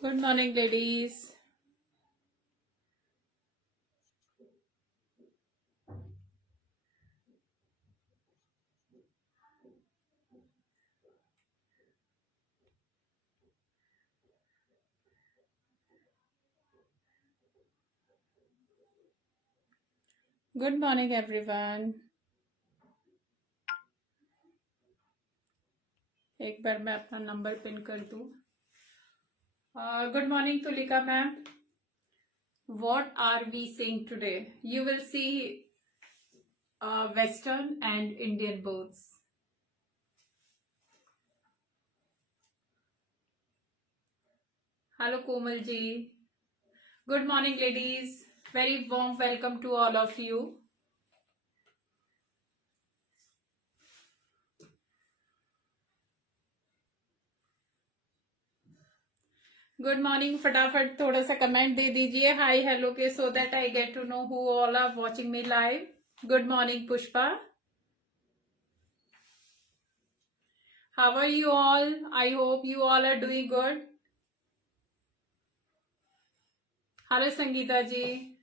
Good morning, ladies. Good morning, everyone. एक बार मैं अपना नंबर पिन कर दूं. Good morning, Tulika ma'am. What are we seeing today? You will see Western and Indian both. Hello, Komal ji. Good morning, ladies. Very warm welcome to all of you. Good morning. फटाफट थोड़ा सा comment दे दीजिए hi hello के, so that I get to know who all are watching me live. Good morning Pushpa. How are you all? I hope you all are doing good. Hello Sangeeta ji.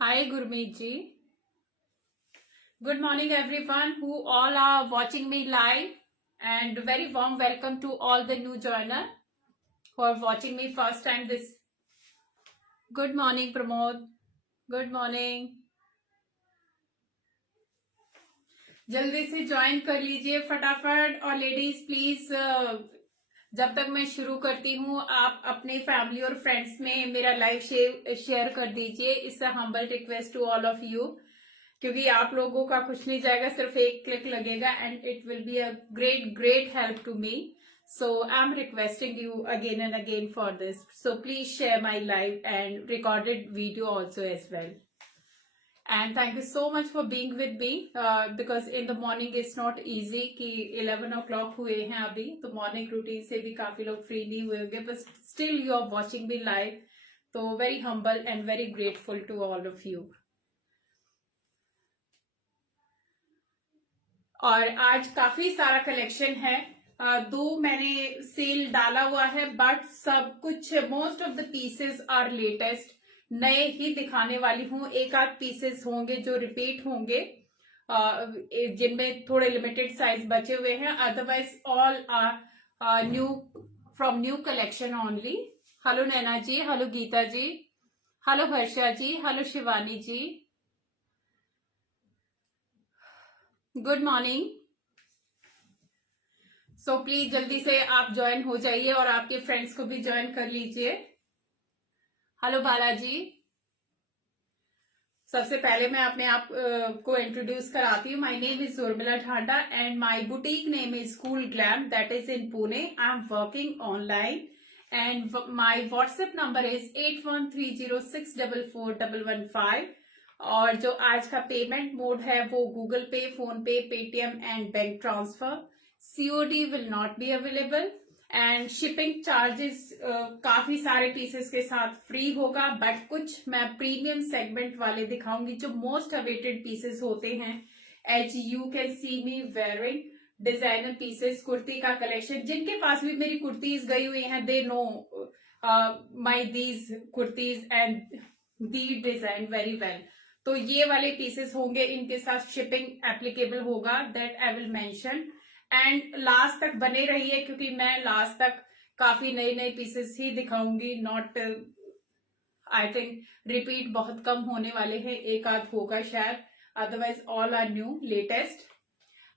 Hi Gurmeet ji. Good morning, everyone who all are watching me live, and very warm welcome to all the new joiner who are watching me first time this. Good morning, Pramod. Good morning. जल्दी से join कर लीजिए फटाफट. और ladies please, जब तक मैं शुरू करती हूँ आप अपने फैमिली और फ्रेंड्स में मेरा लाइव शेयर कर दीजिए. It's a humble request to all of you, क्योंकि आप लोगों का कुछ नहीं जाएगा, सिर्फ एक क्लिक लगेगा and it will be a great help to me. So I'm requesting you again and again for this. So please share my live and recorded video also as well. And thank you so much for being with me, because in the morning it's not easy कि 11 o'clock हुए हैं अभी, तो morning routine से भी काफी लोग free नहीं हुए होंगे, but still you are watching me live. तो very humble and very grateful to all of you. और आज काफी सारा कलेक्शन है. दो मैंने सेल डाला हुआ है, बट सब कुछ most of the pieces are latest, नए ही दिखाने वाली हूँ. एक आध पीसेस होंगे जो रिपीट होंगे, जिनमें थोड़े लिमिटेड साइज बचे हुए हैं. Otherwise all are new from new collection only. Hello Naina ji, hello Geeta ji, hello Harsha ji, hello Shivani ji. Good morning. So please जल्दी से आप ज्वाइन हो जाइए और आपके फ्रेंड्स को भी ज्वाइन कर लीजिए. हेलो बालाजी. सबसे पहले मैं अपने आप को इंट्रोड्यूस कराती हूँ. My name is Urmila Dhanda and my boutique name is cool glam, that is in Pune. I am working online and my WhatsApp number is 8130644115. और जो आज का पेमेंट मोड है वो गूगल पे, फोन पे, Paytm and bank transfer. COD will not be available and shipping charges काफी सारे पीसेस के साथ फ्री होगा, बट कुछ मैं प्रीमियम सेगमेंट वाले दिखाऊंगी जो मोस्ट अवेटेड पीसेस होते हैं. As you can see me wearing designer pieces, kurti का कलेक्शन. जिनके पास भी मेरी कुर्तीज गई हुई हैं, they know my these kurtis and the design very well. तो ये वाले पीसेस होंगे, इनके साथ शिपिंग एप्लीकेबल होगा, that I will mention. And last तक बने रहिए, क्योंकि मैं लास्ट तक काफी नए नए पीसेस ही दिखाऊंगी. नॉट, आई थिंक रिपीट बहुत कम होने वाले हैं, एक आध होगा शायद. Otherwise all are new latest,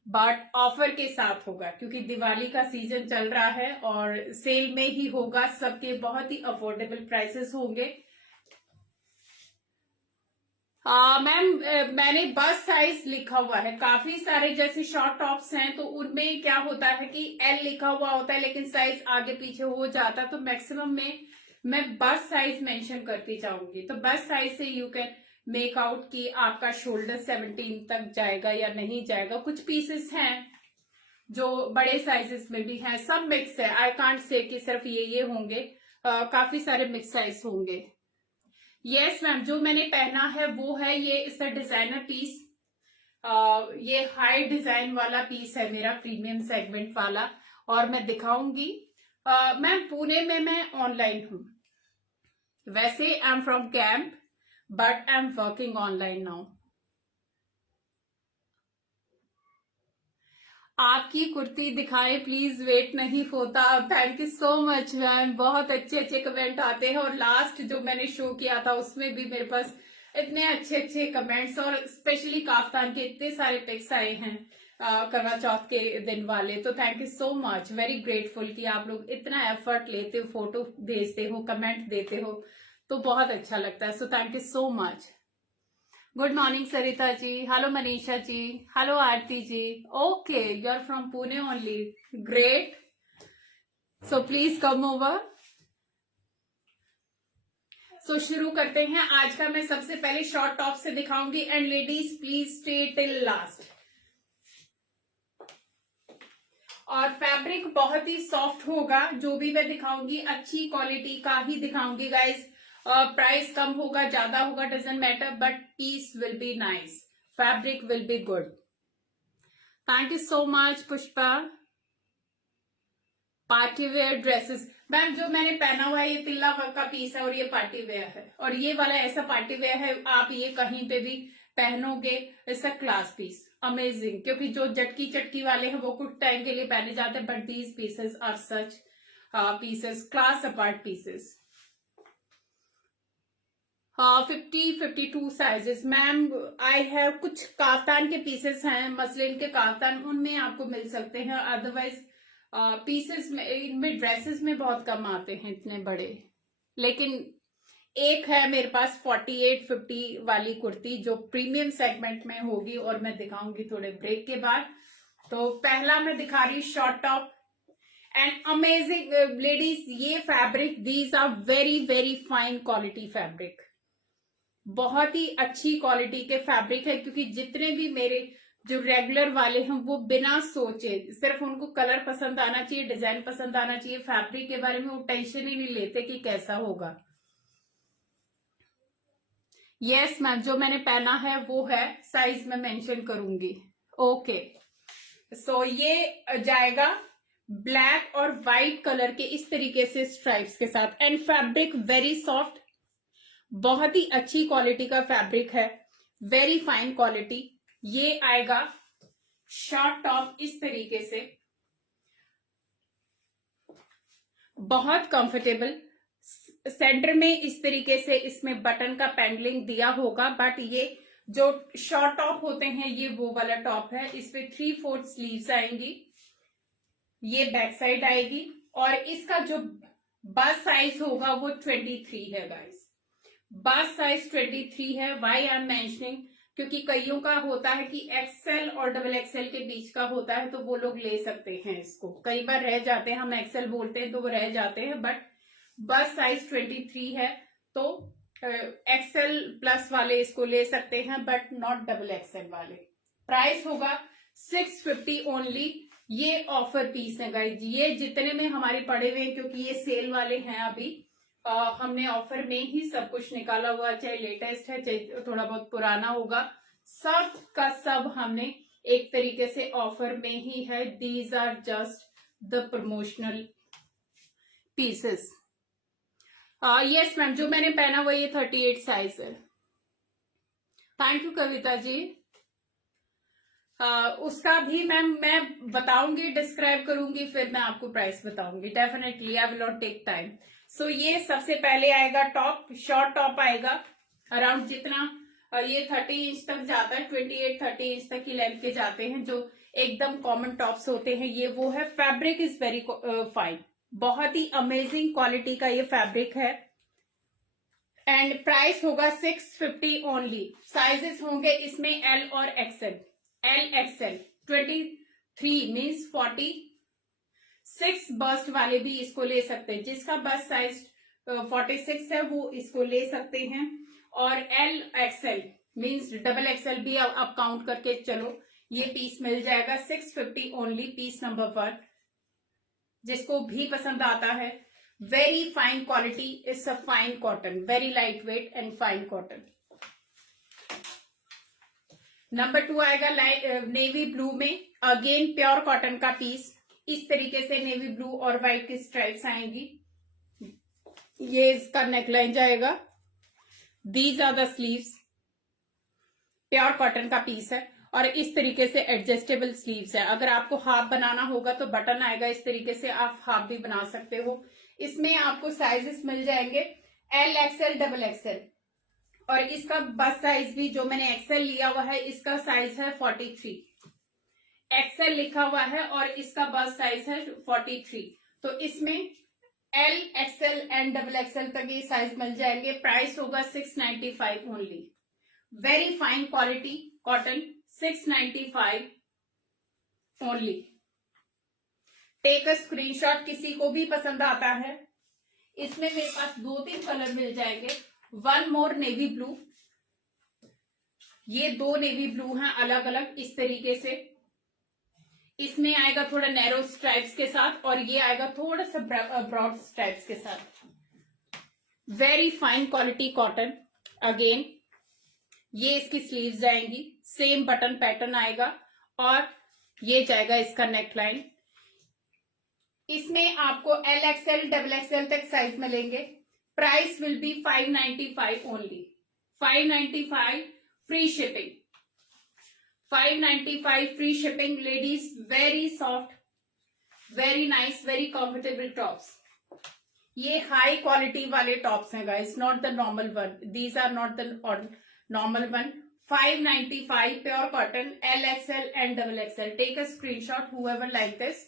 but offer के साथ होगा, क्योंकि दिवाली का सीजन चल रहा है और सेल में ही होगा. सबके बहुत ही अफोर्डेबल प्राइसेस होंगे. मैम, मैंने बस साइज लिखा हुआ है. काफी सारे जैसे शॉर्ट टॉप्स हैं तो उनमें क्या होता है कि L लिखा हुआ होता है, लेकिन साइज आगे पीछे हो जाता है. तो मैक्सिमम में मैं बस साइज मेंशन करती जाऊंगी. तो बस साइज से यू कैन मेक आउट कि आपका शोल्डर 17 तक जाएगा या नहीं जाएगा. कुछ पीसेस हैं जो बड़े साइजेस में भी हैं, सब मिक्स है. आई कांट से कि सिर्फ ये होंगे, काफी सारे मिक्स साइज होंगे. यस मैम, जो मैंने पहना है वो है ये इस डिजाइनर पीस। ये हाई डिजाइन वाला पीस है मेरा, प्रीमियम सेगमेंट वाला, और मैं दिखाऊंगी। मैम पुणे में मैं ऑनलाइन हूँ, वैसे I am from camp but I am working online now. आपकी कुर्ती दिखाएं प्लीज, वेट नहीं होता। Thank you so much ma'am, बहुत अच्छे अच्छे कमेंट आते हैं, और लास्ट जो मैंने शो किया था उसमें भी मेरे पास इतने अच्छे अच्छे कमेंट्स, और स्पेशली काफ्तान के इतने सारे पिक्स आए हैं करवा चौथ के दिन वाले। तो thank you so much, very grateful कि आप लोग इतना एफर्ट लेते हो, फोटो भेजते हो, कमेंट देते हो, तो बहुत अच्छा लगता है। So thank you so much. Good morning Sarita ji, hello Manisha ji, hello Aarti ji. Okay, you are from Pune only, great. So please come over. So शुरू करते हैं। आज का मैं सबसे पहले शॉर्ट टॉप से दिखाऊंगी, and ladies please stay till last. और फैब्रिक बहुत ही सॉफ्ट होगा, जो भी मैं दिखाऊंगी अच्छी क्वालिटी का ही दिखाऊंगी गाइज। प्राइस कम होगा ज्यादा होगा doesn't matter, but peace will be nice, fabric will be good. Thank you so much Pushpa. Party wear dresses ma'am, जो मैंने पहना हुआ है ये तिल्ला वर्क का पीस है, और ये पार्टी वेयर है, और ये वाला ऐसा पार्टी वेयर है, आप ये कहीं पे भी पहनोगे, ऐसा क्लास पीस, अमेजिंग। क्योंकि जो झटकी चटकी वाले हैं वो कुछ टाइम के लिए पहने जाते हैं, but these pieces are such pieces, class apart pieces. 50-52 sizes ma'am. I have कुछ काफ्तान के पीसेस हैं, मसलिन के काफ्तान, उनमें आपको मिल सकते हैं, अदरवाइज पीसेस में, इनमें ड्रेसेस में बहुत कम आते हैं इतने बड़े। लेकिन एक है मेरे पास 48-50 वाली कुर्ती, जो प्रीमियम सेगमेंट में होगी, और मैं दिखाऊंगी थोड़े ब्रेक के बाद। तो पहला मैं दिखा रही हूँ short top, and amazing ladies, ये fabric, these are very very fine quality fabric, बहुत ही अच्छी क्वालिटी के फैब्रिक है। क्योंकि जितने भी मेरे जो रेगुलर वाले हैं वो बिना सोचे, सिर्फ उनको कलर पसंद आना चाहिए, डिजाइन पसंद आना चाहिए, फैब्रिक के बारे में वो टेंशन ही नहीं लेते कि कैसा होगा। यस मैम, जो मैंने पहना है वो है, साइज में मेंशन करूंगी। ओके, सो ये जाएगा ब्लैक और व्हाइट कलर के इस तरीके से स्ट्राइप्स के साथ, एंड फैब्रिक वेरी सॉफ्ट, बहुत ही अच्छी क्वालिटी का फैब्रिक है, वेरी फाइन क्वालिटी। ये आएगा शॉर्ट टॉप इस तरीके से, बहुत कंफर्टेबल, सेंटर में इस तरीके से इसमें बटन का पेंडलिंग दिया होगा, बट ये जो शॉर्ट टॉप होते हैं ये वो वाला टॉप है, इसमें 3/4 स्लीव्स आएंगी, ये बैक साइड आएगी, और इसका जो बस साइज होगा वो 23 है गाइस, बस साइज 23 है। वाई आई एम मेंशनिंग, क्योंकि कईयों का होता है कि एक्सएल और डबल एक्सएल के बीच का होता है, तो वो लोग ले सकते हैं इसको, कई बार रह जाते हैं, हम एक्सएल बोलते हैं तो वो रह जाते हैं, बट बस साइज 23 है, तो एक्सएल प्लस वाले इसको ले सकते हैं, बट नॉट डबल एक्सएल वाले। प्राइस होगा 650 ओनली। ये ऑफर पीस है गाइज, ये जितने में हमारे पड़े हुए हैं, क्योंकि ये सेल वाले हैं अभी, हमने ऑफर में ही सब कुछ निकाला हुआ, चाहे लेटेस्ट है चाहे थोड़ा बहुत पुराना होगा, सब का सब हमने एक तरीके से ऑफर में ही है। These are just the promotional pieces. Yes ma'am, जो मैंने पहना हुआ ये 38 साइज है। Thank you Kavita ji. उसका भी मैम मैं बताऊंगी, डिस्क्राइब करूंगी, फिर मैं आपको प्राइस बताऊंगी, definitely I will not take time. So ये सबसे पहले आएगा टॉप, शॉर्ट टॉप आएगा अराउंड जितना ये 30 इंच तक जाता है, 28-30 इंच तक की लेंथ के जाते हैं, जो एकदम कॉमन टॉप्स होते हैं, ये वो है। फैब्रिक इज वेरी फाइन, बहुत ही अमेजिंग क्वालिटी का ये फैब्रिक है, एंड प्राइस होगा 650 ओनली। साइजेस होंगे इसमें एल और XL, L XL 23 means 46 bust वाले भी इसको ले सकते हैं, जिसका बस्ट साइज 46 है वो इसको ले सकते हैं, और L XL means double XL भी आप काउंट करके चलो, ये पीस मिल जाएगा 650 ओनली, पीस नंबर 1, जिसको भी पसंद आता है Very fine quality. It's a fine cotton, very lightweight and fine cotton. Number 2 आएगा नेवी ब्लू में, अगेन प्योर कॉटन का पीस. इस तरीके से नेवी ब्लू और व्हाइट की स्ट्राइप्स आएंगी. ये इसका नेकलाइन जाएगा. These are the sleeves. Pure cotton का पीस है और इस तरीके से एडजस्टेबल स्लीव्स है. अगर आपको हाफ बनाना होगा तो बटन आएगा इस तरीके से, आप हाफ भी बना सकते हो. इसमें आपको साइजेस मिल जाएंगे एल एक्सएल डबल एक्सएल, और इसका बस साइज भी जो मैंने एक्सएल लिया हुआ है इसका साइज है 43. एक्सएल लिखा हुआ है और इसका बस साइज है 43. तो इसमें L XL and double XL तक ये साइज मिल जाएंगे. प्राइस होगा 695 only. Very fine quality cotton, 695 only. Take a screenshot. किसी को भी पसंद आता है. इसमें मेरे पास 2-3 कलर मिल जाएंगे. One more navy blue. ये 2 नेवी ब्लू हैं अलग अलग इस तरीके से. इसमें आएगा थोड़ा नैरो स्ट्राइप्स के साथ और ये आएगा थोड़ा सा ब्रॉड स्ट्राइप्स के साथ. Very fine quality cotton. Again ये इसकी स्लीव्स जाएंगी, सेम बटन पैटर्न आएगा और ये जाएगा इसका नेकलाइन. इसमें आपको एल एक्सएल डबल एक्सएल तक साइज मिलेंगे. Price will be 595 only. 595 free shipping. 595 free shipping. Ladies, very soft, very nice, very comfortable tops. ये हाई क्वालिटी वाले टॉप्स हैं guys, not the normal one. These are not the normal one. 595 pure cotton, L XL and double XL. Take a screenshot whoever like this.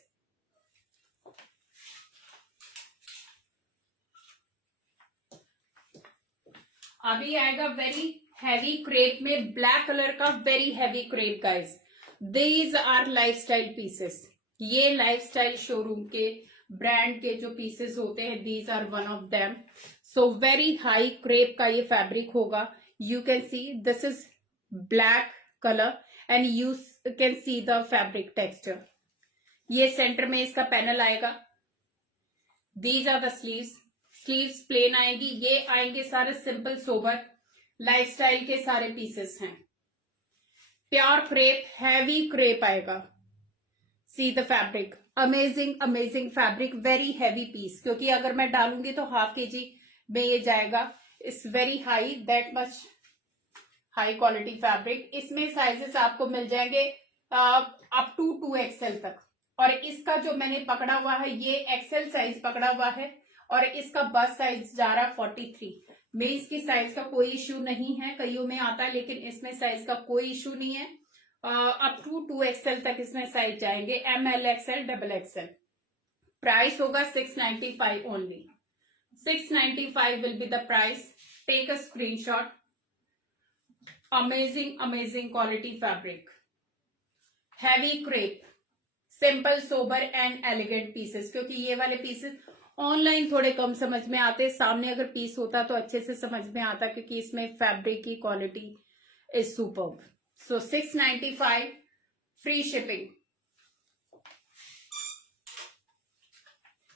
अभी आएगा very heavy crepe में, black colour का very heavy crepe guys. These are Lifestyle pieces. ये Lifestyle showroom के brand के जो pieces होते हैं, these are one of them. So very high crepe का ये फैब्रिक होगा. You can see this is black colour and you can see the fabric texture. ये सेंटर में इसका पैनल आएगा. These are the sleeves. Sleeves plain आएगी. ये आएंगे सारे सिंपल सोबर लाइफस्टाइल के सारे पीसेस हैं. प्योर क्रेप, हैवी क्रेप आएगा. See the fabric. Amazing amazing fabric. Very heavy piece, क्योंकि अगर मैं डालूंगी तो हाफ kg में ये जाएगा. It's very high, that much high quality fabric. इसमें साइजेस आपको मिल जाएंगे अप टू 2XL तक. और इसका जो मैंने पकड़ा हुआ है ये एक्सेल साइज पकड़ा हुआ है और इसका बस साइज जा रहा है 43. में इसकी साइज का कोई इश्यू नहीं है. कईयों में आता है लेकिन इसमें साइज का कोई इश्यू नहीं है. अप टू 2XL तक इसमें साइज जाएंगे, ML XL डबल XL. प्राइस होगा 695 only. 695 will be the price. Take a screenshot. Amazing amazing quality fabric, heavy crepe, simple sober and elegant pieces. क्योंकि ये वाले पीसेस ऑनलाइन थोड़े कम समझ में आते, सामने अगर पीस होता तो अच्छे से समझ में आता, क्योंकि इसमें फैब्रिक की quality is superb. So 695 free shipping.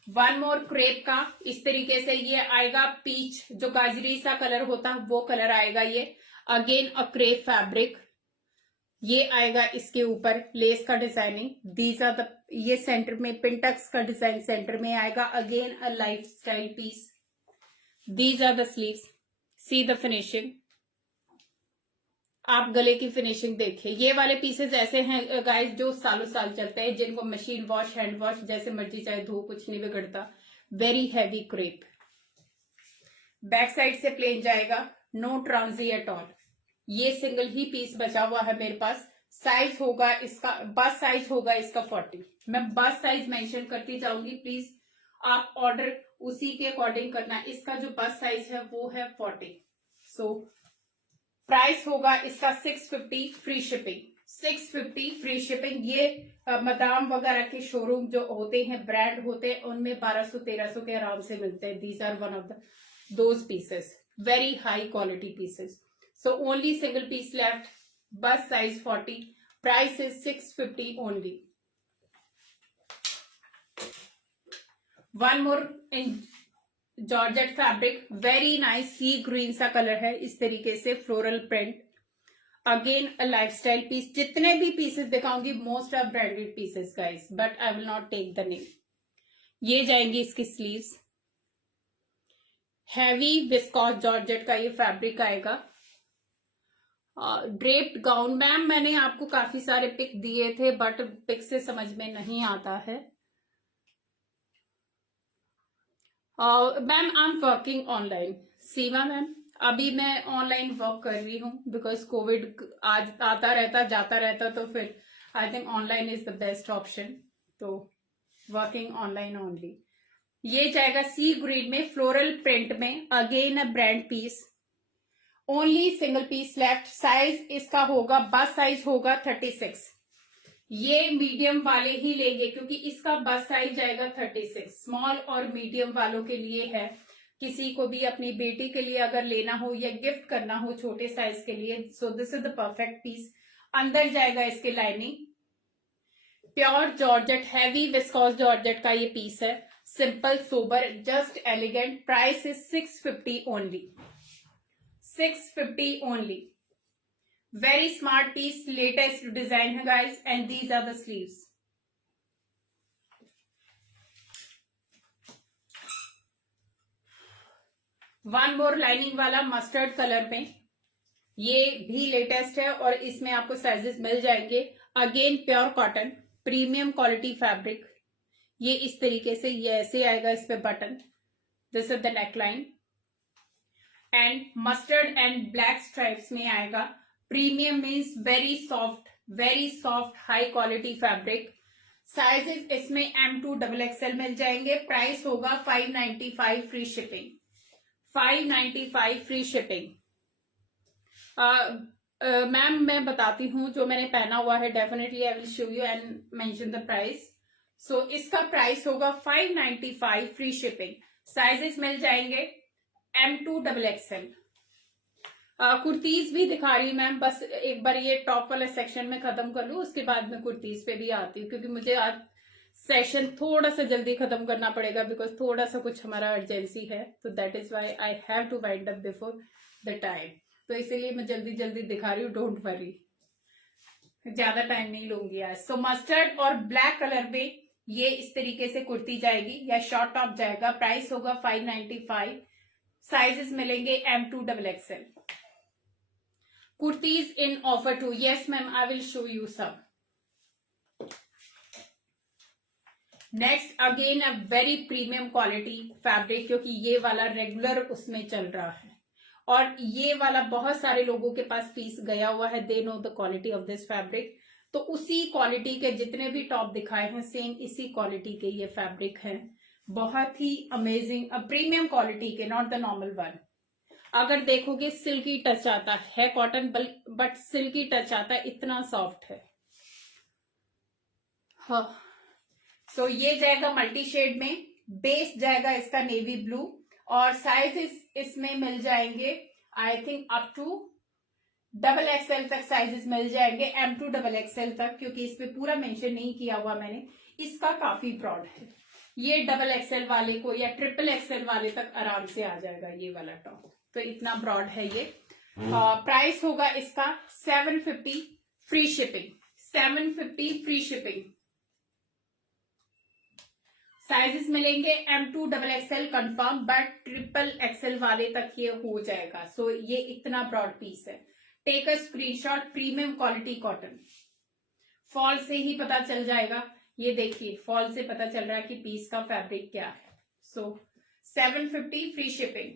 One more crepe का इस तरीके से ये आएगा. पीच जो गाजरी सा कलर होता है वो कलर आएगा. ये अगेन अ क्रेप फैब्रिक. ये आएगा इसके ऊपर लेस का डिजाइनिंग. दीज आर द, ये सेंटर में पिंटक्स का डिजाइन सेंटर में आएगा. Again a Lifestyle piece. These are the sleeves. See the finishing. आप गले की फिनिशिंग देखिए. ये वाले पीसेस ऐसे हैं गाइस जो सालों साल चलते हैं, जिनको मशीन वॉश, हैंड वॉश, जैसे मर्जी चाहे धो, कुछ नहीं बिगड़ता. Very heavy crepe. Back side से प्लेन जाएगा, नो ट्रांजी एट ऑल. ये सिंगल ही पीस बचा हुआ है मेरे पास. साइज होगा इसका, बस साइज होगा इसका 40. मैं बस साइज मेंशन करती जाऊंगी, प्लीज आप ऑर्डर उसी के अकॉर्डिंग करना. इसका जो बस साइज है वो है 40. सो प्राइस होगा इसका 650 फ्री शिपिंग. 650 free shipping. ये मदाम वगैरह के शोरूम जो होते हैं, ब्रांड होते हैं, उनमें 1200-1300 के आराम से मिलते हैं. These are one of those pieces. Very high quality pieces. So only single piece left. Bust size 40. Price is 650 only. One more in georgette fabric, very nice sea green सा कलर है, इस तरीके से floral print. Again a lifestyle piece. जितने भी pieces दिखाऊंगी most are branded pieces guys, but I will not take the name. ये जाएंगी इसकी स्लीव्स। हैवी विस्कॉस जॉर्जेट का ये फैब्रिक आएगा। ड्रेप्ड गाउन मैम, मैंने आपको काफी सारे पिक दिए थे बट पिक से समझ में नहीं आता है। Ma'am I am working online. Seema ma'am, अभी मैं ऑनलाइन वर्क कर रही हूँ बिकॉज कोविड आज आता रहता जाता रहता, तो फिर I think online is the best option, तो वर्किंग ऑनलाइन ओनली। ये जाएगा सी ग्रीन में फ्लोरल प्रिंट में, again a brand piece, only single piece left. Size इसका होगा, बस साइज होगा 36। ये मीडियम वाले ही लेंगे क्योंकि इसका बस साइज जाएगा 36। स्मॉल और मीडियम वालों के लिए है, किसी को भी अपनी बेटी के लिए अगर लेना हो या गिफ्ट करना हो छोटे साइज के लिए, so this is the perfect piece. अंदर जाएगा इसके lining. Pure georgette, heavy viscose georgette का ये पीस है, simple sober just elegant. Price is 650 only, 650 only. Very smart piece, latest design है guys, and these are the sleeves. One more lining वाला mustard colour में, ये भी latest है और इसमें आपको साइजेस मिल जाएंगे। Again pure cotton, premium quality fabric. ये इस तरीके से, ये ऐसे आएगा, इस पे button. This is the neckline and mustard and black stripes में आएगा। Premium means very soft high quality fabric. Sizes इसमें M2 XXL मिल जाएंगे। प्राइस होगा 595 free shipping, 595 free shipping. Ma'am मैं बताती हूँ जो मैंने पहना हुआ है, definitely I will show you and mention the price. सो इसका प्राइस होगा 595 फ्री शिपिंग। साइजेस मिल जाएंगे M2 XXL। कुर्तीज भी दिखा रही मैम, बस एक बार ये टॉप वाला सेक्शन में खत्म कर लूं, उसके बाद में कुर्तीज पे भी आती हूँ क्योंकि मुझे आज सेशन थोड़ा सा जल्दी खत्म करना पड़ेगा बिकॉज थोड़ा सा कुछ हमारा अर्जेंसी है, तो that is why I have to wind up before the time. तो इसीलिए मैं जल्दी जल्दी दिखा रही हूँ, डोंट वरी, ज्यादा टाइम नहीं लूंगी आज। सो मस्टर्ड और ब्लैक कलर में ये इस तरीके से कुर्ती जाएगी या शॉर्ट टॉप जाएगा। प्राइस होगा 595। साइजेस मिलेंगे M2 XXL। Kurtis in offer too, yes ma'am I will show you सब। Next again a very premium quality fabric, क्योंकि ये वाला रेगुलर उसमें चल रहा है और ये वाला बहुत सारे लोगों के पास पीस गया हुआ है, they know the quality of this fabric. तो उसी क्वालिटी के जितने भी टॉप दिखाए हैं सेम इसी क्वालिटी के ये फैब्रिक हैं, बहुत ही अमेजिंग, प्रीमियम क्वालिटी के, नॉट द नॉर्मल वन। अगर देखोगे सिल्की टच आता है, कॉटन बट सिल्की टच आता है, इतना सॉफ्ट है। हाँ, सो ये जाएगा मल्टी शेड में, बेस जाएगा इसका नेवी ब्लू और साइज इसमें मिल जाएंगे I think up to XXL तक साइजेस मिल जाएंगे, M2 XXL तक, क्योंकि इस पे पूरा मेंशन नहीं किया हुआ मैंने, इसका काफी ब्रॉड है। ये XXL वाले को या XXL वाले तक आराम से आ जाएगा ये वाला टॉप, तो इतना ब्रॉड है ये। प्राइस होगा इसका 750 free shipping, 750 free shipping. Sizes मिलेंगे M2 XXL confirm, but XXL वाले तक ये हो जाएगा। सो ये इतना ब्रॉड पीस है। Take a screenshot, premium quality cotton, fall से ही पता चल जाएगा। ये देखिए फॉल से पता चल रहा है कि पीस का फैब्रिक क्या है। सो 750 फ्री शिपिंग।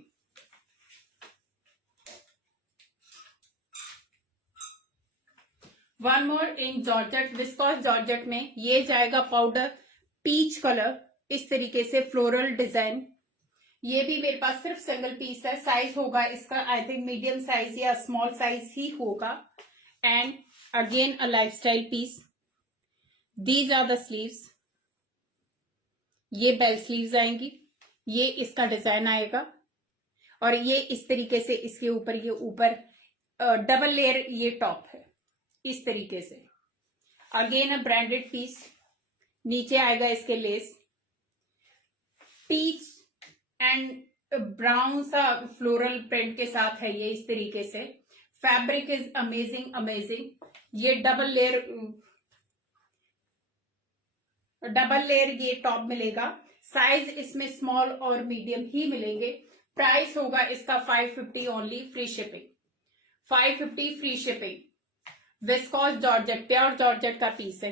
वन मोर इन जॉर्जेट, विस्कॉस जॉर्जेट में ये जाएगा पाउडर पीच कलर, इस तरीके से फ्लोरल डिजाइन। ये भी मेरे पास सिर्फ सिंगल पीस है। साइज होगा इसका आई थिंक मीडियम साइज या स्मॉल साइज ही होगा। And again a lifestyle piece. These are the sleeves, ये बेल स्लीव्स आएंगी, ये इसका डिजाइन आएगा और ये इस तरीके से इसके ऊपर ये ऊपर डबल लेयर ये टॉप है इस तरीके से। अगेन अ ब्रांडेड पीस, नीचे आएगा इसके लेस, पीच एंड ब्राउन सा फ्लोरल प्रिंट के साथ है ये, इस तरीके से। Fabric is amazing amazing. ये डबल लेयर ये टॉप मिलेगा। साइज इसमें स्मॉल और मीडियम ही मिलेंगे। प्राइस होगा इसका 550 only, free shipping. 550 free shipping. Viscous georgette, pure georgette का पीस है।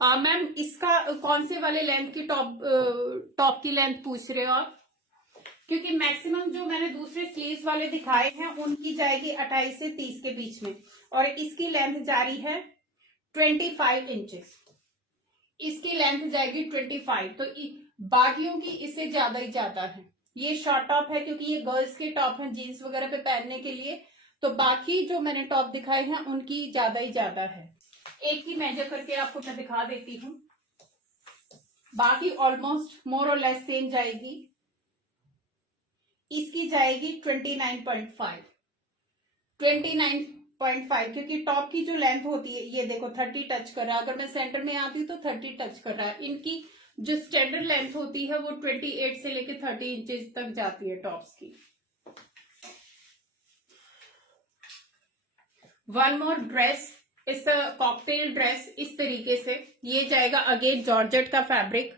मैम इसका कौन से वाले लेंथ की टॉप की लेंथ पूछ रहे हो आप? क्योंकि मैक्सिमम जो मैंने दूसरे स्लीव्स वाले दिखाए हैं उनकी जाएगी 28 से 30 के बीच में, और इसकी लेंथ जा रही है 25 इंचेस। इसकी लेंथ जाएगी 25, तो बाकियों की इससे ज्यादा ही ज्यादा है। ये शॉर्ट टॉप है क्योंकि ये गर्ल्स के टॉप हैं जीन्स वगैरह पे पहनने के लिए, तो बाकी जो मैंने टॉप दिखाए हैं उनकी ज्यादा ही ज्यादा है। एक ही मेजर करके आपको मैं दिखा देती हूँ। बाकी ऑलमोस्ट मोर और लेस सेम जाएगी। इसकी जाएगी 29.5 क्योंकि टॉप की जो लेंथ होती है ये देखो 30 टच कर रहा है। अगर मैं सेंटर में आती हूँ तो 30 टच कर रहा है। इनकी जो स्टैंडर्ड लेंथ होती है वो 28 से लेकर 30 इंचेस तक जाती है टॉप्स की। वन मोर ड्रेस, इस कॉकटेल ड्रेस इस तरीके से। ये जाएगा अगेन जॉर्जेट का फैब्रिक,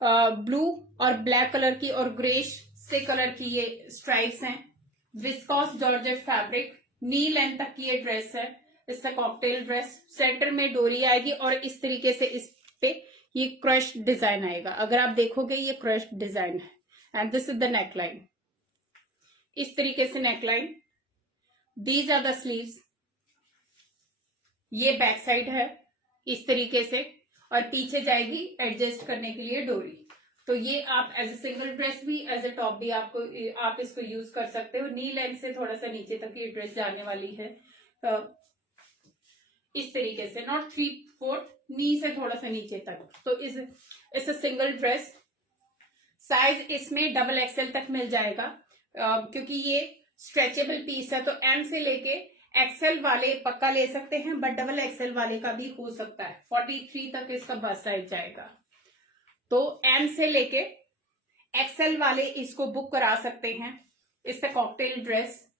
ब्लू और ब्लैक कलर की और ग्रेश से कलर की ये स्ट्राइप्स हैं। विस्कॉस जॉर्जेट फैब्रिक, नी लेंथ तक की ये ड्रेस है। इसका कॉकटेल ड्रेस, सेंटर में डोरी आएगी और इस तरीके से इस पे ये क्रश डिजाइन आएगा। अगर आप देखोगे ये क्रश डिजाइन है। And this is the neckline, इस तरीके से neckline. These are the sleeves. ये बैक साइड है इस तरीके से, और पीछे जाएगी एडजस्ट करने के लिए डोरी। तो ये आप एज ए सिंगल ड्रेस भी एज ए टॉप भी आप इसको यूज कर सकते हो। नी लेंथ से थोड़ा सा नीचे तक ये ड्रेस जाने वाली है, इस तरीके से, नॉट 3/4, नी से थोड़ा सा नीचे तक। तो इस सिंगल ड्रेस। साइज इसमें डबल एक्सएल तक मिल जाएगा, क्योंकि ये स्ट्रेचेबल पीस है। तो एम से लेके एक्सएल वाले पक्का ले सकते हैं, बट डबल एक्सएल वाले का भी हो सकता है। 43 तक इसका बस्ट साइज जाएगा। तो एम से लेके एक्सएल वाले इसको बुक करा सकते हैं। इससे कॉकटेल ड्रेस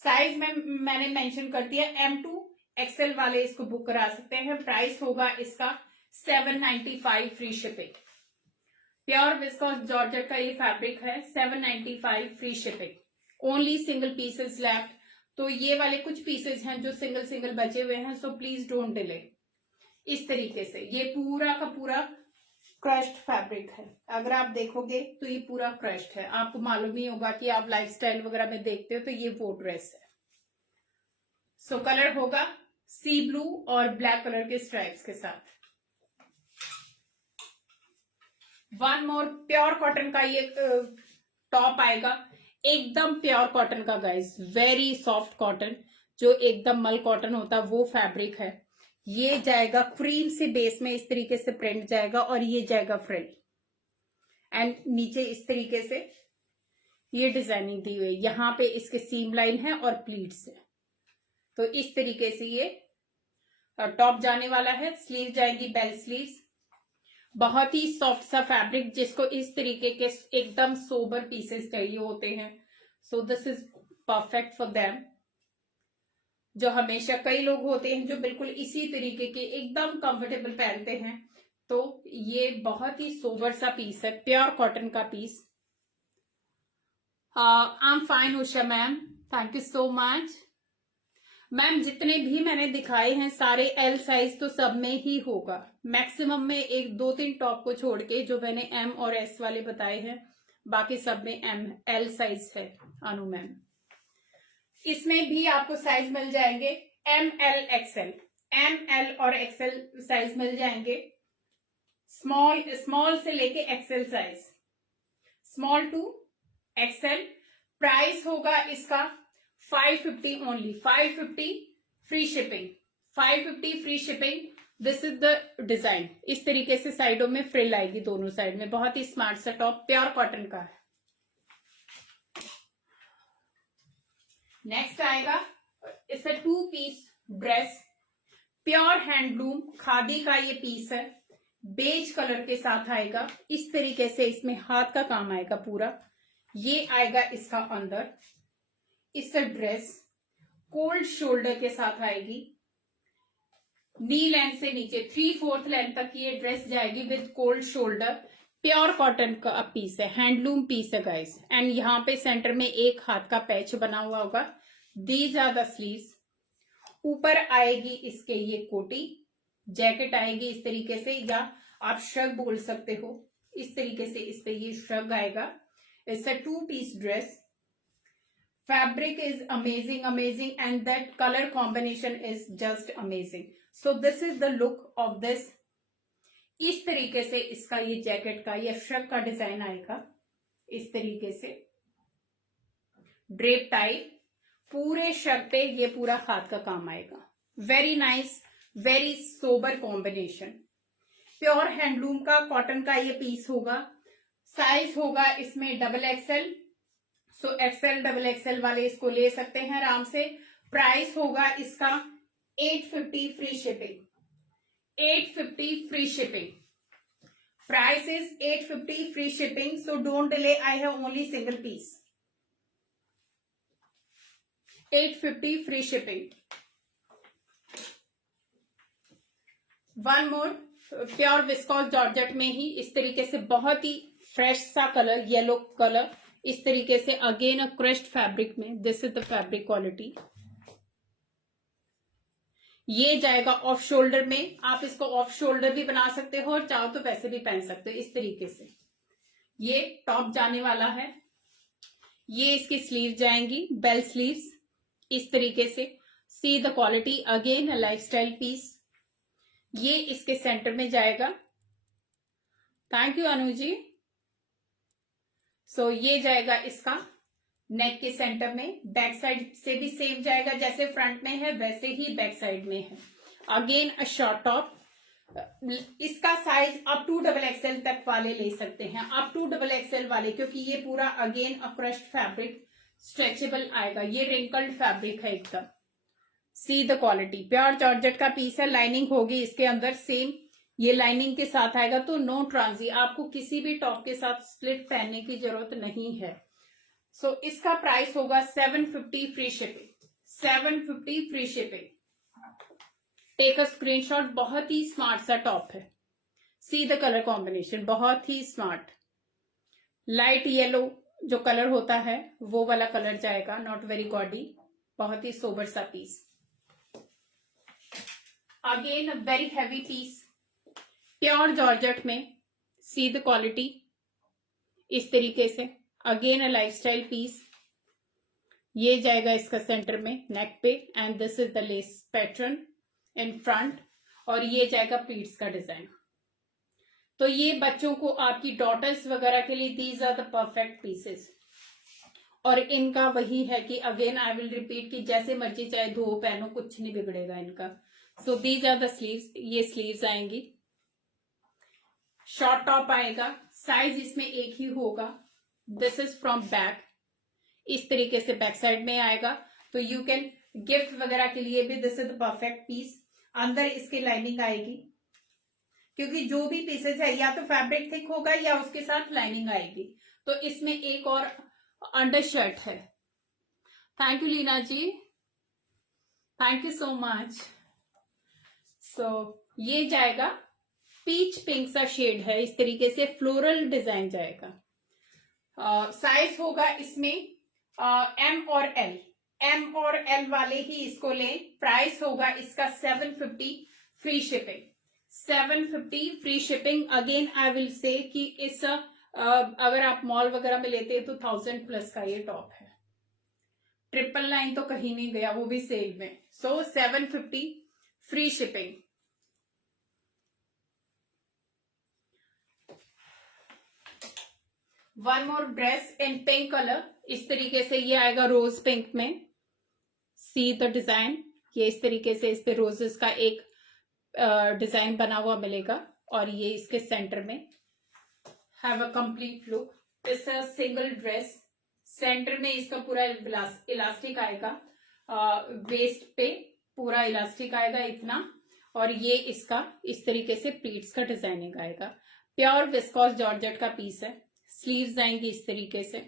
साइज में मैंने मेंशन कर दिया, M to XL वाले इसको बुक करा सकते हैं। प्राइस होगा इसका 795 free shipping. Pure viscous georgette का ये फैब्रिक है, 795 free shipping. Only single pieces left. तो ये वाले कुछ पीसेस हैं जो सिंगल सिंगल बचे हुए हैं, सो प्लीज डोंट डिले। इस तरीके से ये पूरा का पूरा क्रश्ड फैब्रिक है। अगर आप देखोगे तो ये पूरा क्रश्ड है। आपको मालूम ही होगा कि आप लाइफस्टाइल वगैरह में देखते हो, तो ये वो ड्रेस है। सो कलर होगा सी ब्लू और ब्लैक कलर के स्ट्राइप्स के साथ। वन मोर प्योर कॉटन का ये टॉप आएगा, एकदम प्योर कॉटन का गाइस, वेरी सॉफ्ट कॉटन, जो एकदम मल कॉटन होता है वो फैब्रिक है। ये जाएगा क्रीम से बेस में, इस तरीके से प्रिंट जाएगा, और ये जाएगा फ्रिल एंड नीचे इस तरीके से ये डिजाइनिंग दी हुई। यहाँ पे इसके सीम लाइन है और प्लीट्स है। तो इस तरीके से ये टॉप जाने वाला है। स्लीव जाएगी बेल स्लीव्स। बहुत ही सॉफ्ट सा फैब्रिक, जिसको इस तरीके के एकदम सोबर पीसेस चाहिए होते हैं, सो this is perfect for them. जो हमेशा कई लोग होते हैं जो बिल्कुल इसी तरीके के एकदम कंफर्टेबल पहनते हैं, तो ये बहुत ही सोबर सा पीस है, प्योर कॉटन का piece. I am fine Usha ma'am, thank you so much ma'am. जितने भी मैंने दिखाए हैं सारे एल साइज तो सब में ही होगा, मैक्सिमम में 1-2-3 टॉप को छोड़ के जो मैंने एम और एस वाले बताए हैं, बाकी सब में एल साइज है अनु मैम। इसमें भी आपको साइज मिल जाएंगे M L XL, M L और एक्सएल साइज मिल जाएंगे। स्मॉल से लेके XL size, small to XL. Price होगा इसका 550 only, 550 free shipping, 550 free shipping. This is the design, इस तरीके से साइडों में फ्रिल आएगी दोनों साइड में। बहुत ही स्मार्ट सा टॉप, प्योर कॉटन का है। नेक्स्ट आएगा इससे 2 piece dress, pure handloom khadi का ये पीस है। बेज कलर के साथ आएगा। इस तरीके से इसमें हाथ का काम आएगा पूरा। ये आएगा इसका अंदर। इससे ड्रेस कोल्ड शोल्डर के साथ आएगी। नी लेंथ से नीचे 3/4 लेंथ तक ये ड्रेस जाएगी with cold shoulder. Pure cotton का पीस है, हैंडलूम पीस है गाइस। एंड यहाँ पे सेंटर में एक हाथ का पैच बना हुआ होगा। These are the sleeves. ऊपर आएगी इसके ये कोटी, जैकेट आएगी इस तरीके से, या आप श्रग बोल सकते हो। इस तरीके से इस पे ये श्रग आएगा। It's a 2-piece dress. Fabric is amazing and that color combination is just amazing. So this is the look of this. इस तरीके से इसका ये जैकेट का ये श्रग का डिजाइन आएगा। इस तरीके से ड्रेप टाइप पूरे श्रग पे ये पूरा हाथ का काम आएगा। Very nice, very sober combination. Pure handloom का कॉटन का ये पीस होगा। साइज होगा इसमें XXL। सो XL XXL वाले इसको ले सकते हैं आराम से। प्राइस होगा इसका 850 free shipping. 850 free shipping. Price is 850 free shipping. So don't delay. I have only single piece. 850 free shipping. One more pure viscous georgette में ही इस तरीके से बहुत ही फ्रेश सा कलर, येलो कलर। इस तरीके से अगेन अ क्रश्ड फैब्रिक में। This is the fabric quality. ये जाएगा ऑफ शोल्डर में। आप इसको ऑफ शोल्डर भी बना सकते हो और चाहो तो वैसे भी पहन सकते हो। इस तरीके से ये टॉप जाने वाला है। ये इसकी स्लीव जाएंगी, बेल स्लीव्स इस तरीके से। See the quality, again a lifestyle piece. ये इसके सेंटर में जाएगा। Thank you Anu ji. सो ये जाएगा इसका नेक के सेंटर में। बैक साइड से भी सेम जाएगा, जैसे फ्रंट में है वैसे ही बैक साइड में है। Again a short top. इसका साइज अप टू XXL तक वाले ले सकते हैं, अप टू XXL वाले, क्योंकि ये पूरा again a crushed fabric stretchable आएगा। ये रिंकल्ड फैब्रिक है एकदम। सी द क्वालिटी, प्योर जॉर्जेट का पीस है। लाइनिंग होगी इसके अंदर सेम, ये लाइनिंग के साथ आएगा। तो नो ट्रांजी, आपको किसी भी टॉप के साथ स्प्लिट पहनने की जरूरत नहीं है। सो इसका प्राइस होगा 750 free shipping. 750 free shipping. Take a screenshot. बहुत ही स्मार्ट सा टॉप है। सी द कलर कॉम्बिनेशन, बहुत ही स्मार्ट। लाइट येलो जो कलर होता है वो वाला कलर जाएगा, नॉट वेरी गॉडी। बहुत ही सोबर सा piece. Again very heavy piece pure georgette में। सी द क्वालिटी इस तरीके से। Again a lifestyle piece. ये जाएगा इसका सेंटर में नेक पे। And this is the lace pattern in front. और ये जाएगा प्लीट्स का डिजाइन। तो ये बच्चों को, आपकी डॉटर्स वगैरह के लिए these are the perfect pieces. और इनका वही है कि अगेन आई विल रिपीट कि जैसे मर्जी चाहे धो पहनो, कुछ नहीं बिगड़ेगा इनका। So these are the sleeves. ये स्लीव्स आएंगी। शॉर्ट टॉप आएगा। साइज इसमें एक ही होगा। This is from back. इस तरीके से बैक साइड में आएगा। तो यू कैन गिफ्ट वगैरह के लिए भी this is the perfect piece. अंदर इसकी लाइनिंग आएगी, क्योंकि जो भी पीसेस है या तो फैब्रिक थिक होगा या उसके साथ लाइनिंग आएगी। तो इसमें एक और अंडर शर्ट है। Thank you Leena ji, thank you so much. So ये जाएगा पीच पिंक सा शेड है। इस तरीके से फ्लोरल डिजाइन जाएगा। साइज होगा इसमें M और L। M और L वाले ही इसको लें। प्राइस होगा इसका 750 free shipping. 750 free shipping. Again I will say कि इस अगर आप मॉल वगैरह में लेते हैं तो 1000+ का ये टॉप है। 999 तो कहीं नहीं गया, वो भी सेल में। सो 750 free shipping. One more dress in pink colour. इस तरीके से ये आएगा रोज पिंक में। See the design. ये इस तरीके से इस पे रोजेस का एक डिजाइन बना हुआ मिलेगा। और ये इसके सेंटर में have a complete look. It's a single dress. Centre में इसका पूरा इलास्टिक आएगा। वेस्ट पे पूरा इलास्टिक आएगा इतना। और ये इसका इस तरीके से प्लीट्स का डिजाइनिंग आएगा। प्योर विस्कोस जॉर्जेट का पीस है। स्लीव्स आएंगी इस तरीके से।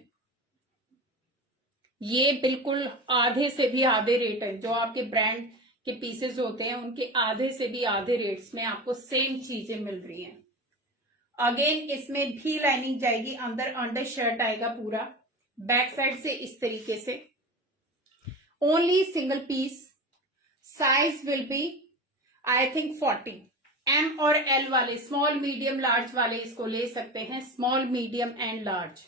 ये बिल्कुल आधे से भी आधे रेट है, जो आपके ब्रांड के पीसेस होते हैं उनके आधे से भी आधे रेट्स में आपको सेम चीजें मिल रही हैं। अगेन इसमें भी लाइनिंग जाएगी, अंदर अंडर शर्ट आएगा पूरा, बैक साइड से इस तरीके से। Only single piece, size will be I think 40। M और एल वाले, स्मॉल मीडियम लार्ज वाले इसको ले सकते हैं, स्मॉल मीडियम एंड लार्ज।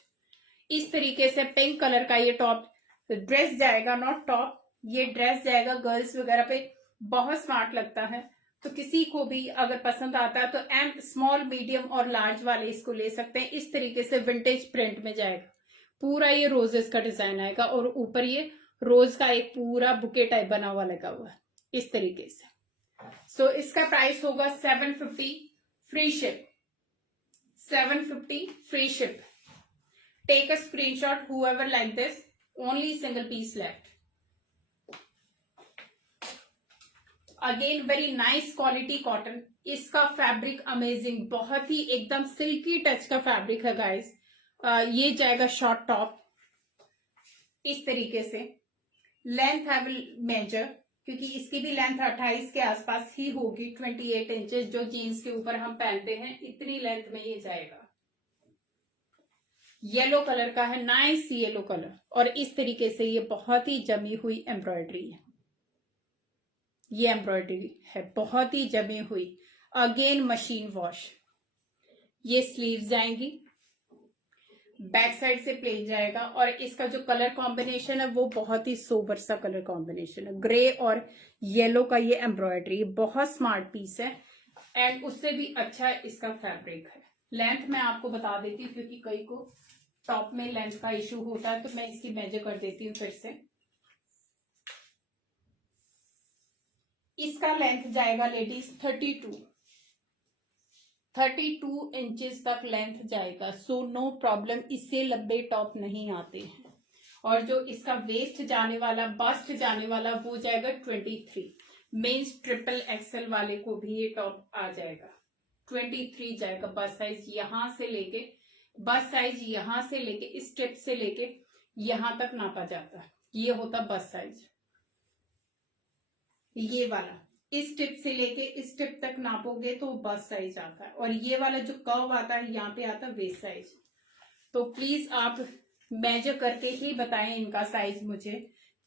इस तरीके से पिंक कलर का ये टॉप ड्रेस जाएगा, नॉट टॉप, ये ड्रेस जाएगा गर्ल्स वगैरह पे, बहुत स्मार्ट लगता है। तो किसी को भी अगर पसंद आता है तो एम, स्मॉल मीडियम और लार्ज वाले इसको ले सकते हैं। इस तरीके से विंटेज प्रिंट में जाएगा, पूरा ये रोजेस का डिजाइन आएगा और ऊपर ये रोज का एक पूरा बुके टाइप बना हुआ लगा हुआ है इस तरीके से। सो इसका प्राइस होगा 750 free ship, 750 free ship. Take a screenshot whoever like this, only single piece left. Again very nice quality cotton, इसका फैब्रिक अमेजिंग, बहुत ही एकदम सिल्की टच का फैब्रिक है गाइस। ये जाएगा शॉर्ट टॉप इस तरीके से। लेंथ है विल मेजर, क्योंकि इसकी भी लेंथ 28 के आसपास ही होगी, 28 इंचेस जो जीन्स के ऊपर हम पहनते हैं इतनी लेंथ में ये जाएगा। येलो कलर का है, नाइस येलो कलर, और इस तरीके से ये बहुत ही जमी हुई एम्ब्रॉयडरी है। ये एम्ब्रॉयडरी है बहुत ही जमी हुई, अगेन मशीन वॉश। ये स्लीव्स जाएंगी, बैक साइड से प्लेन जाएगा, और इसका जो कलर कॉम्बिनेशन है वो बहुत ही सोबर सा कलर कॉम्बिनेशन है, ग्रे और येलो का ये एम्ब्रॉयडरी, बहुत स्मार्ट पीस है एंड उससे भी अच्छा इसका फैब्रिक है। लेंथ मैं आपको बता देती हूँ, क्योंकि कई को टॉप में लेंथ का इशू होता है, तो मैं इसकी मेजर कर देती हूँ फिर से। इसका लेंथ जाएगा लेडीज 32 इंचेस तक लेंथ जाएगा। सो नो प्रॉब्लम, इससे लंबे टॉप नहीं आते हैं। और जो इसका वेस्ट जाने वाला, बस्ट जाने वाला, वो जाएगा 23। मीन्स ट्रिपल एक्सएल वाले को भी ये टॉप आ जाएगा, 23 जाएगा। बस्ट साइज यहां से लेके, बस्ट साइज यहां से लेके, इस टिप से लेके यहां तक नापा जाता है, ये होता बस्ट साइज। ये वाला इस टिप से लेके इस टिप तक नापोगे तो बस्ट साइज आता है, और ये वाला जो कर्व आता है यहाँ पे आता है वेस्ट साइज। तो प्लीज आप मेजर करके ही बताएं इनका साइज मुझे,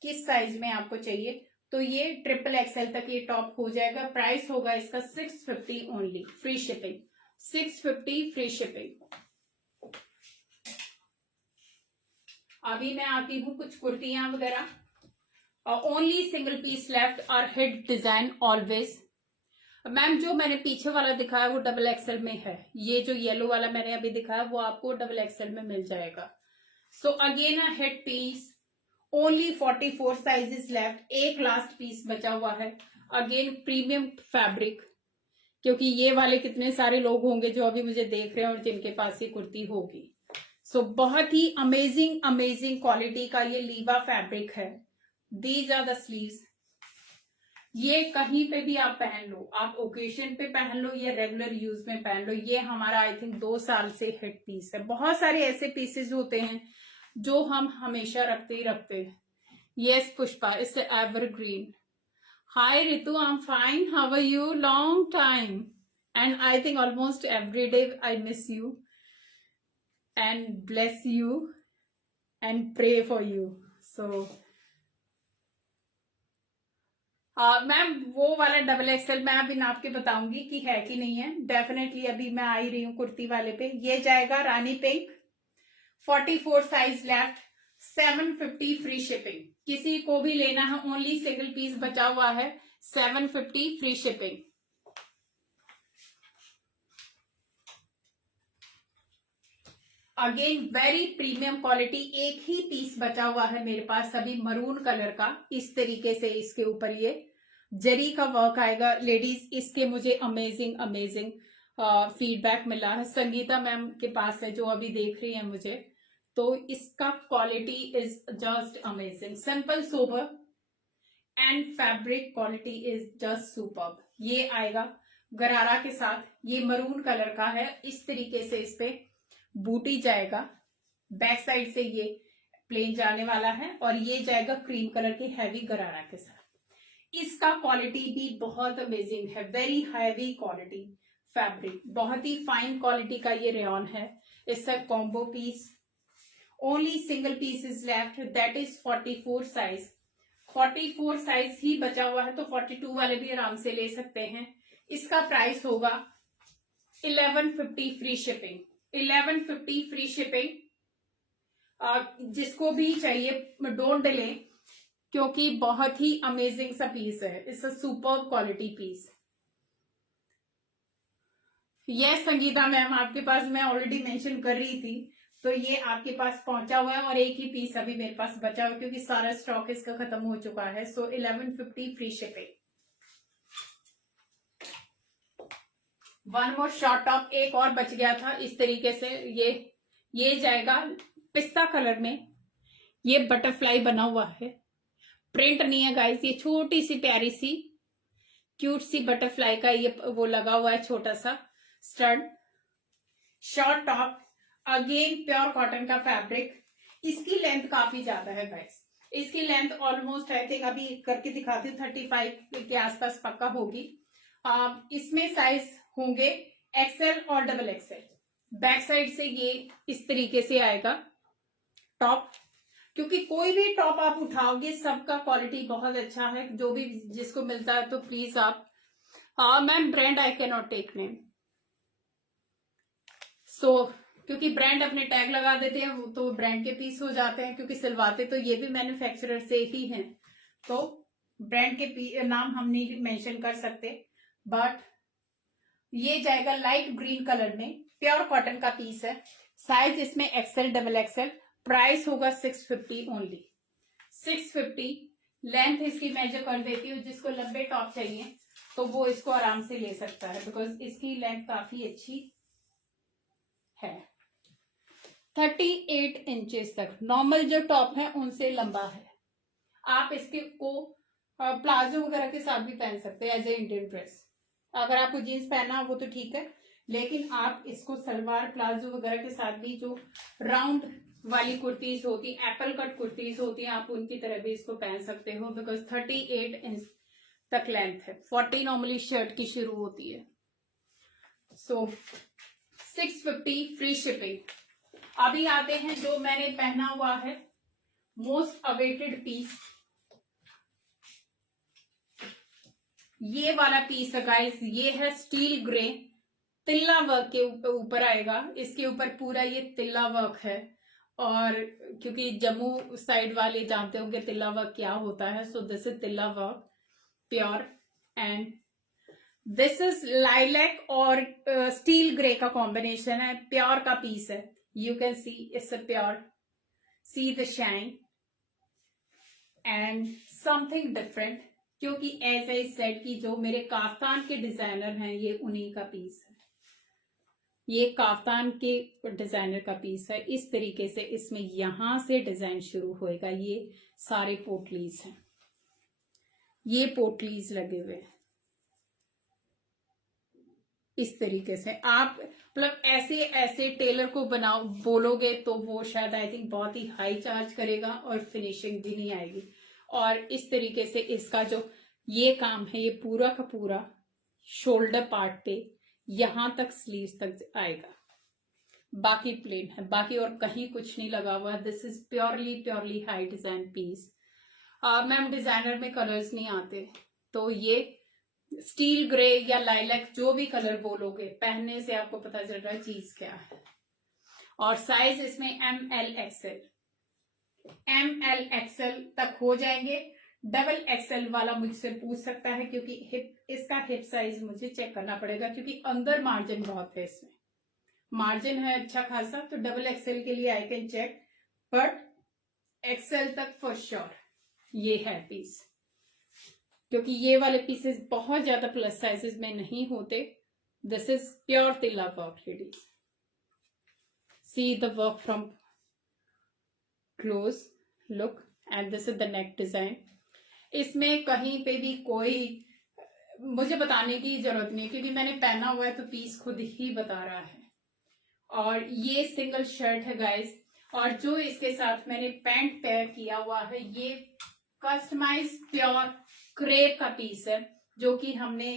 किस साइज में आपको चाहिए। तो ये ट्रिपल एक्सएल तक ये टॉप हो जाएगा। प्राइस होगा इसका 650 only, free shipping, 650 free shipping. अभी मैं आती हूँ कुछ कुर्तियां वगैरह। ओनली सिंगल पीस लेफ्ट और हेड डिजाइन ऑलवेज। मैम जो मैंने पीछे वाला दिखाया वो डबल एक्सएल में है, ये जो येलो वाला मैंने अभी दिखाया वो आपको डबल एक्सएल में मिल जाएगा। So again a head piece, only 44 sizes left, एक लास्ट पीस बचा हुआ है। अगेन प्रीमियम फैब्रिक, क्योंकि ये वाले कितने सारे लोग होंगे जो अभी मुझे देख रहे हैं और जिनके पास ये कुर्ती होगी। सो बहुत ही अमेजिंग अमेजिंग क्वालिटी का ये लीवा फैब्रिक है। These are the sleeves। ये कहीं पे भी आप पहन लो, आप ओकेशन पे पहन लो या रेगुलर यूज में पहन लो। ये हमारा आई थिंक 2 साल से हेड पीस है। बहुत सारे ऐसे पीसेस होते हैं जो हम हमेशा रखते ही रखते हैं। यस पुष्पा, इससे evergreen. Hi Ritu, I am fine, how are you? Long time, and I think almost every day I miss you and bless you and pray for you. So ma'am वो वाला डबल एक्सएल मैं अभी नाप के बताऊंगी कि है कि नहीं है। डेफिनेटली अभी मैं आ ही रही हूँ कुर्ती वाले पे। ये जाएगा रानी pink, 44 size left, 750 free shipping. किसी को भी लेना है, ओनली सिंगल पीस बचा हुआ है, 750 free shipping. Again very premium quality, एक ही पीस बचा हुआ है मेरे पास अभी, मरून कलर का। इस तरीके से इसके ऊपर ये जरी का वर्क आएगा। लेडीज इसके मुझे अमेजिंग अमेजिंग फीडबैक मिला है। संगीता मैम के पास है जो अभी देख रही है मुझे, तो इसका quality is just amazing. Simple sober, and fabric quality is just superb. ये आएगा गरारा के साथ, ये मरून कलर का है, इस तरीके से इस पे बूटी जाएगा, बैक साइड से ये प्लेन जाने वाला है और ये जाएगा क्रीम कलर के हैवी गरारा के साथ। इसका क्वालिटी भी बहुत अमेजिंग है, वेरी हैवी क्वालिटी फैब्रिक, बहुत ही फाइन क्वालिटी का ये रेयन है। इसका combo piece, only single piece is left, that is 44 size. 44 size ही बचा हुआ है, तो 42 वाले भी आराम से ले सकते हैं। इसका प्राइस होगा 1150 फ्री शिपिंग, 1150 फ्री शिपिंग। जिसको भी चाहिए डोंट डिले, क्योंकि बहुत ही अमेजिंग सा पीस है, it's a super quality piece. Yes Sangeeta ma'am, आपके पास मैं ऑलरेडी मेंशन कर रही थी, तो ये आपके पास पहुंचा हुआ है और एक ही पीस अभी मेरे पास बचा हुआ है क्योंकि सारा स्टॉक इसका खत्म हो चुका है। सो 1150 फ्री शिपिंग। वन मोर शॉर्ट टॉप एक और बच गया था इस तरीके से, ये जाएगा पिस्ता कलर में, ये बटरफ्लाई बना हुआ है, प्रिंट नहीं है गाइस, ये छोटी सी प्यारी सी क्यूट सी बटरफ्लाई का ये वो लगा हुआ है छोटा सा stud. Short top, again pure cotton का फैब्रिक। इसकी लेंथ काफी ज्यादा है गाइस, इसकी लेंथ ऑलमोस्ट आई थिंक अभी करके दिखाती हूँ 35 के आसपास पक्का होगी। इसमें साइज होंगे एक्सएल और डबल एक्सएल। बैक साइड से ये इस तरीके से आएगा टॉप, क्योंकि कोई भी टॉप आप उठाओगे सबका क्वालिटी बहुत अच्छा है, जो भी जिसको मिलता है तो प्लीज आप, ma'am brand I can not take name, so क्योंकि ब्रांड अपने टैग लगा देते हैं तो ब्रांड के पीस हो जाते हैं, क्योंकि सिलवाते तो ये भी मैन्युफैक्चरर से ही हैं, तो ब्रांड के नाम हम नहीं मेंशन कर सकते। बट ये जाएगा लाइट ग्रीन कलर में, प्योर कॉटन का पीस है, साइज इसमें एक्सएल डबल एक्सएल। प्राइस होगा 650 ओनली, 650। लेंथ इसकी मेजर कर देती हूँ, जिसको लंबे टॉप चाहिए तो वो इसको आराम से ले सकता है, बिकॉज इसकी लेंथ काफी अच्छी है, 38 इंचेस तक। नॉर्मल जो टॉप है उनसे लंबा है। आप इसके को प्लाजो वगैरह के साथ भी पहन सकते हैं एज ए इंडियन ड्रेस। अगर आपको जीन्स पहनना हो वो तो ठीक है, लेकिन आप इसको सलवार प्लाजो वगैरह के साथ भी, जो राउंड वाली कुर्तीज होती, एप्पल कट कुर्तीज होती हैं, आप उनकी तरह भी इसको पहन सकते हो, बिकॉज 38 इंच तक लेंथ है। 40 नॉर्मली शर्ट की शुरू होती है। सो 650 फ्री शिपिंग। अभी आते हैं जो मैंने पहना हुआ है, मोस्ट अवेटेड पीस, ये वाला पीस है गाइस। ये है स्टील ग्रे, तिल्ला वर्क के ऊपर आएगा, इसके ऊपर पूरा ये तिल्ला वर्क है, और क्योंकि जम्मू साइड वाले जानते होंगे तिल्ला वर्क क्या होता है, सो दिस इज तिल्ला work pure, and this is lilac और स्टील ग्रे का कॉम्बिनेशन है, प्योर का पीस है। You can see it's a pure, see the shine and something different, क्योंकि एज आई सेड कि जो मेरे काफ्तान के डिजाइनर हैं ये उन्हीं का पीस है, ये काफ्तान के डिजाइनर का पीस है। इस तरीके से इसमें यहां से डिजाइन शुरू होएगा, ये सारे पोटलीज हैं, ये पोटलीज लगे हुए हैं इस तरीके से। आप मतलब ऐसे ऐसे टेलर को बनाओ बोलोगे तो वो शायद आई थिंक बहुत ही हाई चार्ज करेगा और फिनिशिंग भी नहीं आएगी। और इस तरीके से इसका जो ये काम है, ये पूरा का पूरा शोल्डर पार्ट पे यहां तक स्लीव्स तक आएगा, बाकी प्लेन है, बाकी और कहीं कुछ नहीं लगा हुआ। This is purely high design piece. Ma'am designer में कलर्स नहीं आते, तो ये स्टील ग्रे या लाइलैक जो भी कलर बोलोगे, पहनने से आपको पता चल रहा है चीज क्या है। और साइज इसमें ML XL तक हो जाएंगे। डबल एक्सएल वाला मुझसे पूछ सकता है, क्योंकि इसका हिप साइज मुझे चेक करना पड़ेगा, क्योंकि अंदर मार्जिन बहुत है, इसमें मार्जिन है अच्छा खासा, तो डबल एक्सएल के लिए I can check, but XL तक फॉर श्योर ये है पीस, क्योंकि ये वाले पीसेस बहुत ज्यादा प्लस साइजेस में नहीं होते। दिस इज प्योर तिल्ला work ladies, see the work from close look, and this is the neck design, इसमें कहीं पे भी कोई मुझे बताने की जरूरत नहीं है, क्योंकि मैंने पहना हुआ है तो पीस खुद ही बता रहा है। और ये सिंगल शर्ट है गाइस। और जो इसके साथ मैंने पैंट पेयर किया हुआ है, ये कस्टमाइज प्योर क्रेप का पीस है, जो कि हमने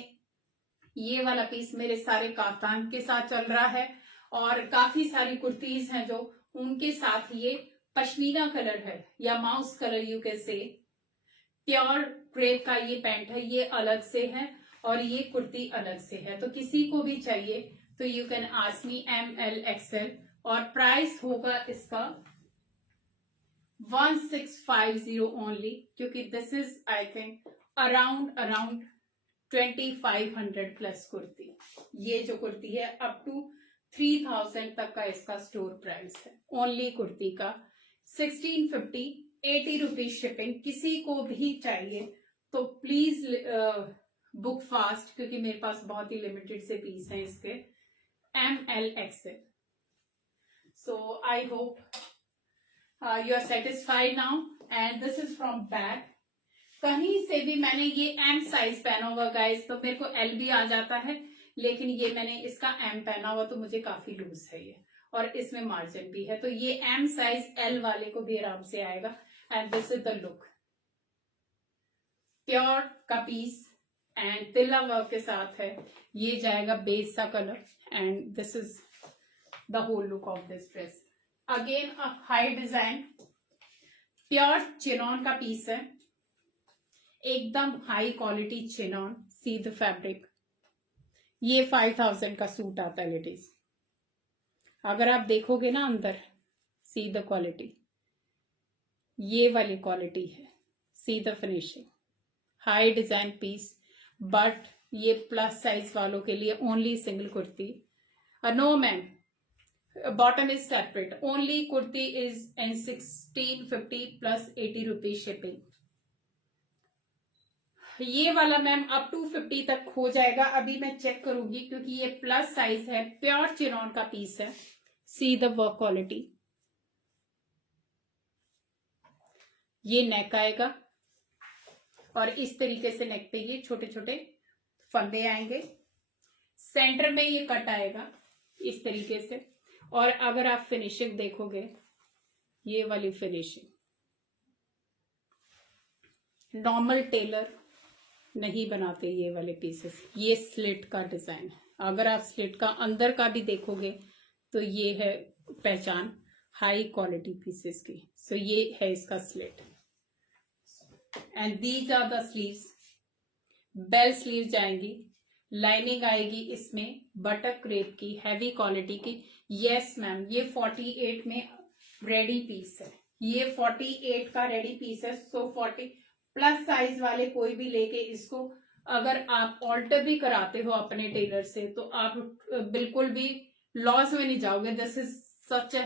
ये वाला पीस मेरे सारे काफ्तान के साथ चल रहा है। और काफी सारी कुर्तीज हैं जो उनके साथ ये पश्मीना कलर है या माउस कलर यू कैन से। प्योर क्रेप का ये पैंट है, ये अलग से है और ये कुर्ती अलग से है। तो किसी को भी चाहिए तो you can ask me, ML XL। और प्राइस होगा इसका 1650 ओनली, क्योंकि this is I think around 2500 plus kurti. ये जो कुर्ती है अप टू 3000 तक का इसका स्टोर प्राइस है ओनली कुर्ती का। 1650, 80 रुपीज शिपिंग। किसी को भी चाहिए तो प्लीज बुक फास्ट, क्योंकि मेरे पास बहुत ही लिमिटेड से पीस हैं इसके। ML XL। So I hope you are satisfied now. And this is from back. कहीं से भी मैंने ये M साइज पहना हुआ गाइस, तो मेरे को L भी आ जाता है, लेकिन ये मैंने इसका M पहना हुआ तो मुझे काफी लूज है ये, और इसमें मार्जिन भी है, तो ये M साइज L वाले को भी आराम से आएगा। And this is the look, pure का पीस एंड तिल्ला वर्क के साथ है। ये जाएगा बेस सा colour and this is the whole look of this dress. Again a high design, pure chiffon का पीस है, एकदम high quality chiffon. See the fabric. ये 5000 का सूट आता है लेडीज। अगर आप देखोगे ना अंदर, सी द क्वालिटी, ये वाली क्वालिटी है। See the finishing, high design piece, but ये प्लस साइज वालों के लिए only single kurti. No ma'am, bottom is separate, only kurti is in 1650 plus 80 rupees shipping. ये वाला मैम अप टू 50 तक हो जाएगा, अभी मैं चेक करूंगी, क्योंकि ये प्लस साइज है, प्योर चिनॉन का पीस है। See the work quality. ये नेक आएगा और इस तरीके से नेक पे ये छोटे छोटे फंदे आएंगे। सेंटर में ये कट आएगा इस तरीके से। और अगर आप फिनिशिंग देखोगे, ये वाली फिनिशिंग, नॉर्मल टेलर नहीं बनाते ये वाले पीसेस। ये स्लिट का डिजाइन है, अगर आप स्लिट का अंदर का भी देखोगे तो ये है पहचान हाई क्वालिटी पीसेस की। सो ये है इसका slit and these are the sleeves. Bell sleeve जाएंगी, लाइनिंग आएगी इसमें बटक क्रेप की, हैवी क्वालिटी की। यस मैम, ये 48 में रेडी पीस है, ये 48 का रेडी पीस है। सो 40 प्लस साइज वाले कोई भी लेके इसको अगर आप ऑल्टर भी कराते हो अपने टेलर से, तो आप बिल्कुल भी लॉस में नहीं जाओगे। This is such a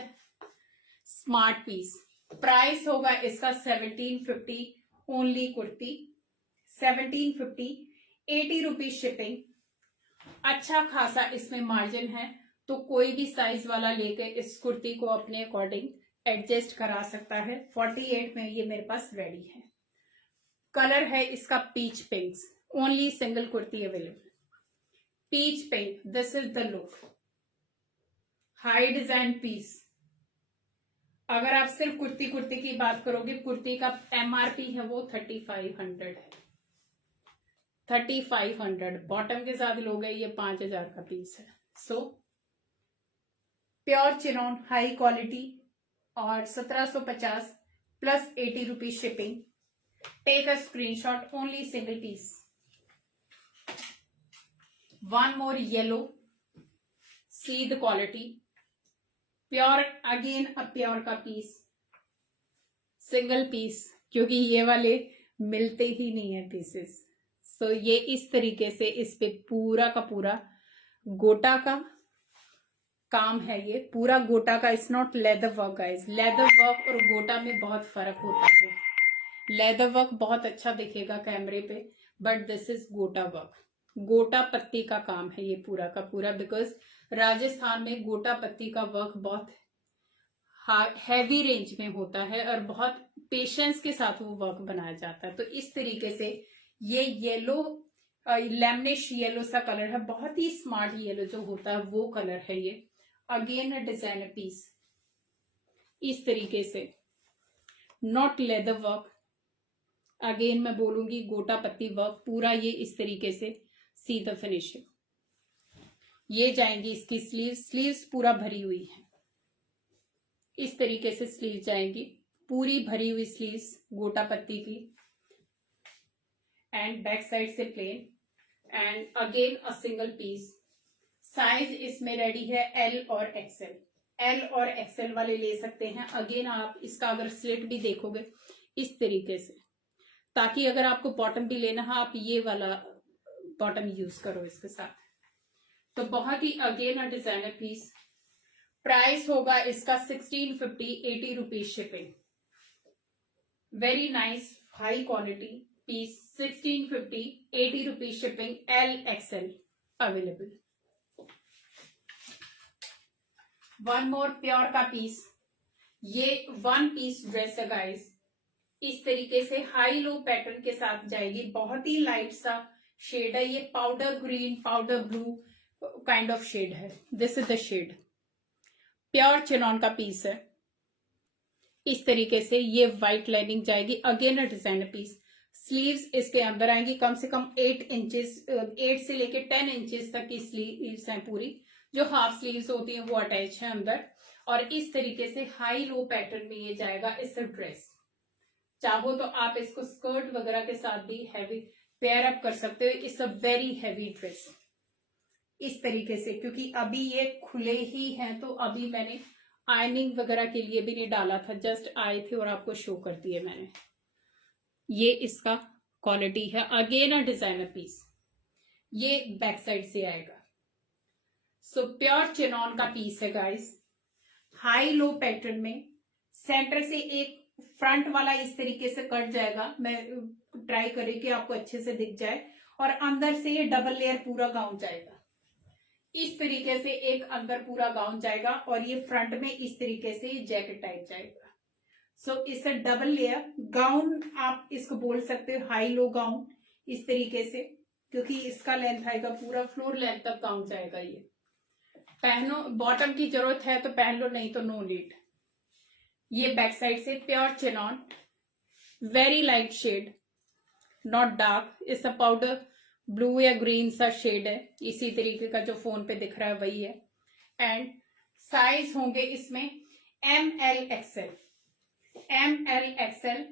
smart piece. Price होगा इसका 1750 ओनली कुर्ती, 1750, 80 रुपीज शिपिंग। अच्छा खासा इसमें मार्जिन है, तो कोई भी साइज वाला लेके इस कुर्ती को अपने अकॉर्डिंग एडजस्ट करा सकता है। 48 में ये मेरे पास रेडी है। कलर है इसका peach pink, only single kurti available, peach pink. This is the look, high design piece. अगर आप सिर्फ कुर्ती की बात करोगे, कुर्ती का MRP है वो 3500 है, 3500। बॉटम के साथ लोगे ये 5000 का पीस है। So pure chiffon high quality और 1750 plus 80 rupees shipping. Take a screenshot, only single piece. One more yellow, see the quality, pure, again a pure का पीस, सिंगल पीस, क्योंकि ये वाले मिलते ही नहीं है पीसेस। सो ये इस तरीके से इस पे पूरा का पूरा गोटा का काम है, ये पूरा गोटा का। It's not leather work guys, leather work और गोटा में बहुत फर्क होता है। लेदर वर्क बहुत अच्छा दिखेगा कैमरे पे, बट दिस इज गोटा वर्क, गोटा पत्ती का काम है ये पूरा का पूरा। बिकॉज राजस्थान में गोटा पत्ती का वर्क बहुत हैवी रेंज में होता है और बहुत पेशेंस के साथ वो वर्क बनाया जाता है। तो इस तरीके से ये येलो लेमनिश येलो सा कलर है, बहुत ही स्मार्ट येलो जो होता है वो कलर है ये। अगेन अ डिजाइनर पीस इस तरीके से, नॉट लेदर वर्क, अगेन मैं बोलूंगी गोटा पत्ती वर्क, पूरा ये इस तरीके से सी द फिनिशिंग। ये जाएंगी इसकी स्लीव्स पूरा भरी हुई है, इस तरीके से स्लीव जाएंगी, पूरी भरी हुई स्लीव्स गोटा पत्ती की, एंड बैक साइड से plain, and again a single piece. Size इसमें रेडी है एल और एक्सएल, एल और एक्सएल वाले ले सकते हैं। अगेन आप इसका अगर स्लिट भी देखोगे इस तरीके से, ताकि अगर आपको बॉटम भी लेना है आप ये वाला बॉटम यूज करो इसके साथ। तो बहुत ही again a designer piece. Price होगा इसका 1650, 80 rupees shipping. Very nice high quality piece, 1650, 80 rupees shipping, L XL available. One more pure का पीस, ये वन पीस ड्रेस है गाइस, इस तरीके से हाई लो पैटर्न के साथ जाएगी, बहुत ही लाइट सा शेड है ये, powder green powder blue kind of shade है, this is the shade. Pure chiffon का पीस है, इस तरीके से ये व्हाइट लाइनिंग जाएगी, again a designer piece. Sleeves इसके अंदर आएंगी कम से कम 8 इंचेस, 8 से लेके 10 इंचेस तक की स्लीव्स हैं पूरी, जो हाफ स्लीव्स होती हैं वो अटैच है अंदर, और इस तरीके से हाई लो पैटर्न में ये जाएगा इस ड्रेस। चाहो तो आप इसको स्कर्ट वगैरह के साथ भी हैवी पेयर अप कर सकते हो। It's a very heavy dress इस तरीके से, क्योंकि अभी ये खुले ही हैं तो अभी मैंने आयनिंग वगैरह के लिए भी नहीं डाला था, जस्ट आए थे और आपको शो कर दिए मैंने। ये इसका क्वालिटी है, अगेन अ डिजाइनर पीस, ये बैक साइड से आएगा। सो प्योर चिनॉन का पीस है गाइस, हाई लो पैटर्न में, सेंटर से एक फ्रंट वाला इस तरीके से कट जाएगा, मैं ट्राई करें कि आपको अच्छे से दिख जाए, और अंदर से ये डबल लेयर पूरा गाउन जाएगा, इस तरीके से एक अंदर पूरा गाउन जाएगा, और ये फ्रंट में इस तरीके से जैकेट टाइप जाएगा। So it's a double layer gown, आप इसको बोल सकते हो हाई लो गाउन इस तरीके से, क्योंकि इसका लेंथ आएगा पूरा फ्लोर लेंथ तक गाउन जाएगा। ये पहनो, बॉटम की जरूरत है तो पहन लो, नहीं तो नो नीड। ये बैक साइड से pure chiffon, very light shade, not dark, it's a powder blue या ग्रीन सा शेड है, इसी तरीके का जो फोन पे दिख रहा है वही है। एंड साइज होंगे इसमें M L XL, M L XL,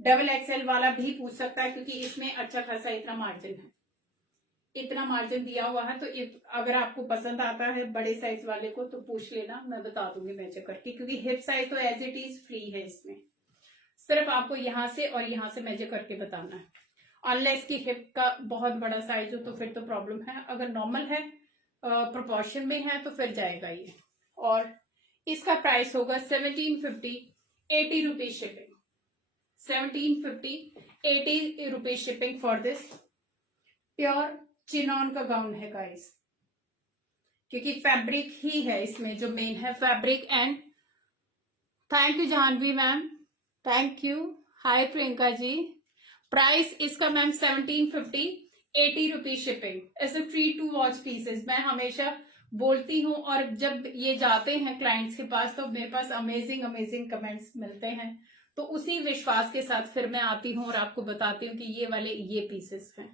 double XL वाला भी पूछ सकता है, क्योंकि इसमें अच्छा खासा इतना मार्जिन है, इतना मार्जिन दिया हुआ है। तो अगर आपको पसंद आता है बड़े साइज वाले को तो पूछ लेना, मैं बता दूंगी मेजर करके, क्योंकि हिप साइज तो एज इट इज फ्री है, इसमें सिर्फ आपको यहां से और यहां से मेजर करके बताना है। अनलेस की हिप का बहुत बड़ा साइज हो तो फिर तो प्रॉब्लम है, अगर नॉर्मल है प्रोपोर्शन में है तो फिर जाएगा ये। और इसका प्राइस होगा 1750, 80 rupees shipping, 1750, 80 rupees shipping for this. Pure chiffon का गाउन है गाइस, क्योंकि फैब्रिक ही है इसमें जो मेन है, fabric. And thank you Janvi ma'am, thank you. Hi Priyanka ji. Price इसका मैम 1750, 80 रुपीज शिपिंग। ऐसे फ्री टू वॉच पीसेस मैं हमेशा बोलती हूँ, और जब ये जाते हैं क्लाइंट्स के पास तो मेरे पास अमेजिंग अमेजिंग कमेंट्स मिलते हैं, तो उसी विश्वास के साथ फिर मैं आती हूँ और आपको बताती हूँ कि ये वाले ये पीसेस हैं।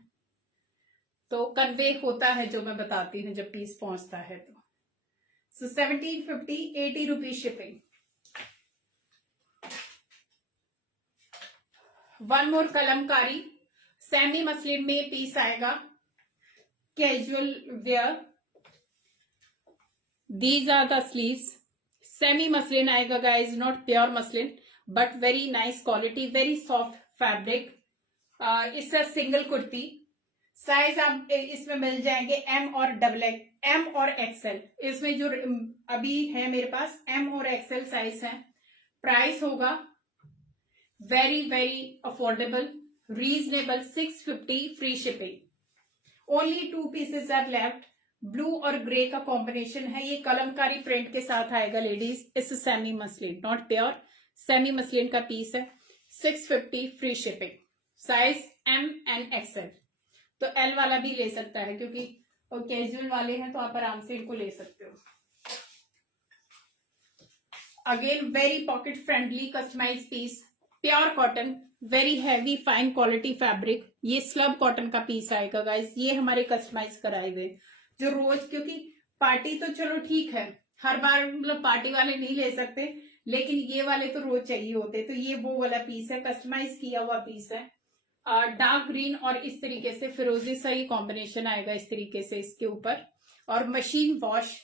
तो कन्वे होता है जो मैं बताती हूँ जब पीस पहुंचता है तो। So 1750, 80 rupees shipping. One more kalamkari, semi muslin में पीस आएगा, casual wear, these are the sleeves, semi muslin आएगा guys, not pure muslin but very nice quality, very soft fabric. इसका सिंगल कुर्ती, साइज आप इसमें मिल जाएंगे एम और डबल एम और एक्सएल, इसमें जो अभी है मेरे पास एम और एक्सएल साइज है। प्राइस होगा very very affordable, reasonable, 650 free shipping. Only 2 pieces are left, blue और ग्रे का कॉम्बिनेशन है, ये कलमकारी प्रिंट के साथ आएगा लेडीज। इस semi muslin, not pure, semi muslin का पीस है, 650 free shipping, size M and XL। तो L वाला भी ले सकता है क्योंकि कैजुअल वाले हैं तो आप आराम से इनको ले सकते हो। Again very pocket friendly customise piece, pure cotton, very heavy fine quality fabric. ये स्लब कॉटन का पीस आएगा गाइज, ये हमारे कस्टमाइज कराए हुए जो रोज, क्योंकि पार्टी तो चलो ठीक है, हर बार मतलब पार्टी वाले नहीं ले सकते, लेकिन ये वाले तो रोज चाहिए होते, तो ये वो वाला पीस है, कस्टमाइज किया हुआ पीस है। डार्क ग्रीन और इस तरीके से फिरोजी सा ये कॉम्बिनेशन आएगा इस तरीके से इसके ऊपर, और मशीन वॉश।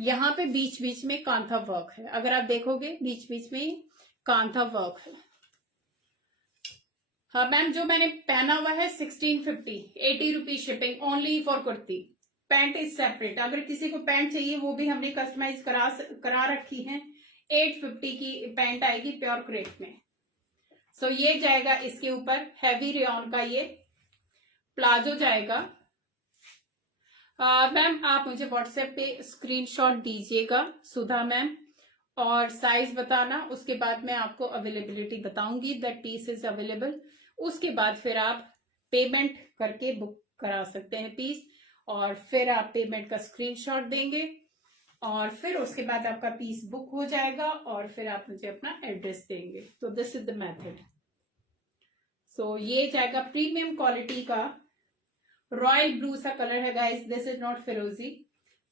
यहाँ पे बीच बीच में कांथा वर्क है, अगर आप देखोगे बीच बीच में कांथा वर्क है। हाँ मैम, जो मैंने पहना हुआ है 1650, 80 rupees shipping only for kurti. Pant is separate, अगर किसी को पैंट चाहिए वो भी हमने कस्टमाइज करा रखी है। 850 की पैंट आएगी प्योर क्रेप में। सो ये जाएगा इसके ऊपर हैवी रेयॉन का ये प्लाजो जाएगा। मैम आप मुझे व्हाट्सएप पे स्क्रीनशॉट दीजिएगा सुधा मैम, और साइज बताना, उसके बाद मैं आपको अवेलेबिलिटी बताऊंगी दैट पीस इज अवेलेबल। उसके बाद फिर आप पेमेंट करके बुक करा सकते हैं पीस, और फिर आप पेमेंट का स्क्रीनशॉट देंगे और फिर उसके बाद आपका पीस बुक हो जाएगा और फिर आप मुझे अपना एड्रेस देंगे। तो दिस इज द मेथड। सो ये जाएगा प्रीमियम क्वालिटी का रॉयल ब्लू सा कलर है गाइस, दिस इज नॉट फिरोजी,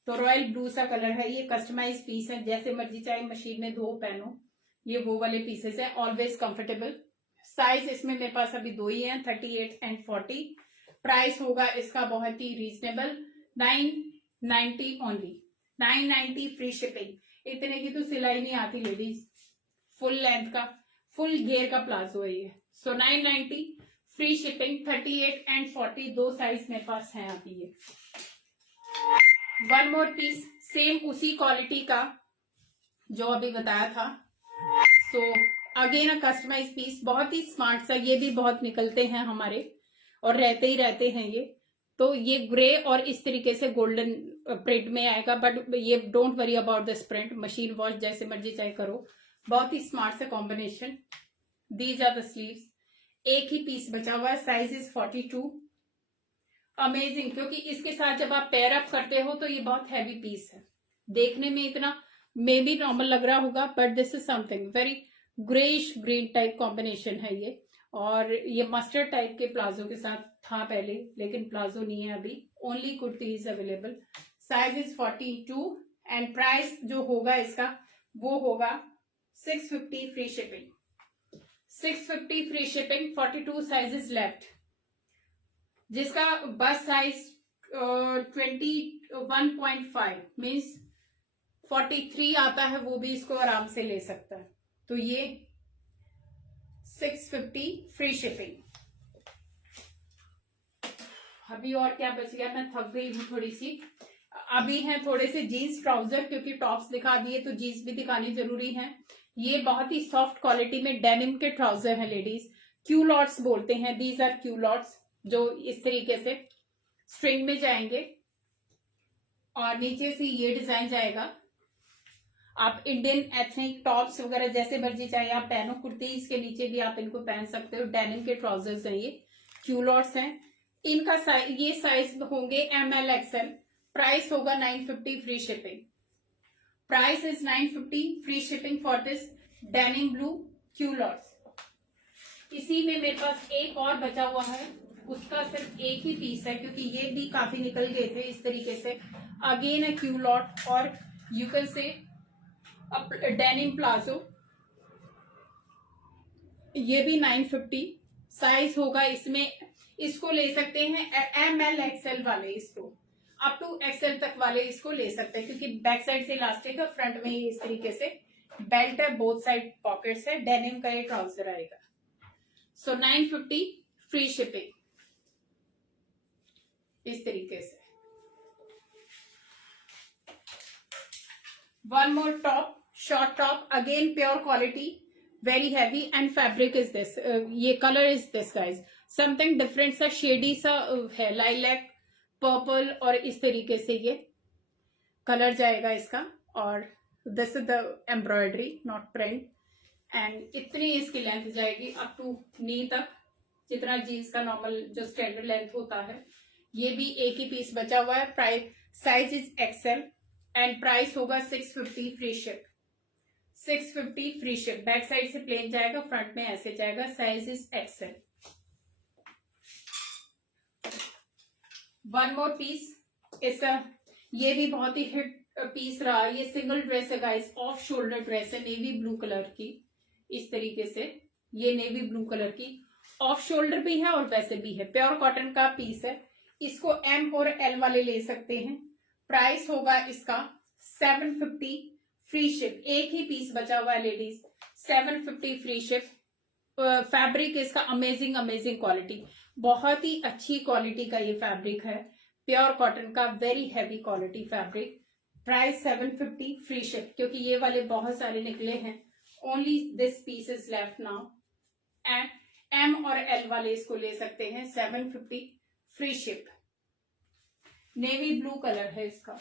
तो रॉयल ब्लू सा कलर है। ये कस्टमाइज पीस है, जैसे मर्जी चाहे मशीन में धो पहनो, ये वो वाले पीसेस है, ऑलवेज कंफर्टेबल। साइज इसमें मेरे पास अभी 2 ही हैं, 38 and 40। प्राइस होगा इसका बहुत ही रीजनेबल, 990 ओनली, 990 फ्री शिपिंग। इतने की तो सिलाई नहीं आती लेडीज, फुल लेंथ का फुल घेर का प्लाजो है ये। सो 990 फ्री शिपिंग, 38 and 40 दो साइज मेरे पास है अभी ये। वन मोर पीस सेम उसी क्वालिटी का जो अभी बताया था। So again a customise piece, बहुत ही स्मार्ट सा, ये भी बहुत निकलते हैं हमारे और रहते ही रहते हैं ये। तो ये ग्रे और इस तरीके से गोल्डन प्रिंट में आएगा, बट ये don't worry about this print, machine wash जैसे मर्जी चाहे करो, बहुत ही स्मार्ट सा combination. These are the sleeves, एक ही पीस बचा हुआ है, साइज इज 42। अमेजिंग, क्योंकि इसके साथ जब आप पेयर अप करते हो तो ये बहुत हैवी पीस है, देखने में इतना मे बी नॉर्मल लग रहा होगा, but this is something very greyish green type combination है ये। और ये मस्टर्ड टाइप के प्लाजो के साथ था पहले, लेकिन प्लाजो नहीं है अभी, only kurti is available. Size is 42 and price जो होगा इसका वो होगा 650 free shipping, 650 free shipping. 42 sizes left, जिसका बस साइज 21.5 मीन्स 43 आता है, वो भी इसको आराम से ले सकता है। तो ये 650 फ्री शिपिंग। अभी और क्या बच गया, मैं थक गई हूँ थोड़ी सी। अभी है थोड़े से जीन्स ट्राउजर, क्योंकि टॉप्स दिखा दिए तो जीन्स भी दिखानी जरूरी है। ये बहुत ही सॉफ्ट क्वालिटी में डेनिम के ट्राउजर हैं लेडीज, क्यूलॉट्स बोलते हैं, दीज आर क्यूलॉट्स, जो इस तरीके से स्ट्रिंग में जाएंगे और नीचे से ये डिजाइन जाएगा। आप इंडियन एथनिक टॉप्स वगैरह जैसे मर्जी चाहे आप पहनो, कुर्तीज के नीचे भी आप इनको पहन सकते हो। डेनिम के ट्राउजर्स हैं ये, क्यूलॉट्स हैं। इनका ये साइज होंगे ML XL। प्राइस होगा 950 free shipping, price is 950 free shipping for this denim blue culottes. इसी में मेरे पास एक और बचा हुआ है, उसका सिर्फ एक ही पीस है, क्योंकि ये भी काफी निकल गए थे इस तरीके से। अगेन है क्यूलॉट और यू कैन से डेनिम प्लाजो, ये भी 950। साइज होगा इसमें, इसको ले सकते हैं ML XL वाले, इसको अप टू XL तक वाले इसको ले सकते हैं, क्योंकि बैक साइड से इलास्टिक है, फ्रंट में इस तरीके से बेल्ट है, बोथ साइड पॉकेट्स है, डेनिम का ये ट्राउजर आएगा। सो 950 फ्री शिपिंग इस तरीके से। One more top, short top, again pure quality, very heavy and fabric is this, ये colour is this guys, something different सा शेडी सा है, लाइलैक पर्पल और इस तरीके से ये कलर जाएगा इसका। और this is the embroidery, not print. And इतनी इसकी लेंथ जाएगी अप टू नी तक, जितना जीन्स का नॉर्मल जो स्टैंडर्ड लेंथ होता है। ये भी एक ही पीस बचा हुआ है। Price size is XL and price होगा 650 free ship. 650 free ship. Back side से प्लेन जाएगा, फ्रंट में ऐसे जाएगा। Size is XL. One more piece. ये भी बहुत ही हिट पीस रहा। ये सिंगल ड्रेस है गाइस, ऑफ शोल्डर ड्रेस है, नेवी ब्लू कलर की। इस तरीके से ये नेवी ब्लू कलर की ऑफ शोल्डर भी है और वैसे भी है। प्योर कॉटन का पीस है। इसको एम और एल वाले ले सकते हैं। प्राइस होगा इसका 750 फ्री शिप। एक ही पीस बचा हुआ है लेडीज। 750 free ship. फैब्रिक इसका अमेजिंग क्वालिटी, बहुत ही अच्छी क्वालिटी का ये फैब्रिक है। प्योर कॉटन का very heavy quality fabric. Price 750 free ship, क्योंकि ये वाले बहुत सारे निकले हैं। Only this piece is left now. And M और एल वाले इसको ले सकते हैं। 750 free ship. Navy blue colour है इसका।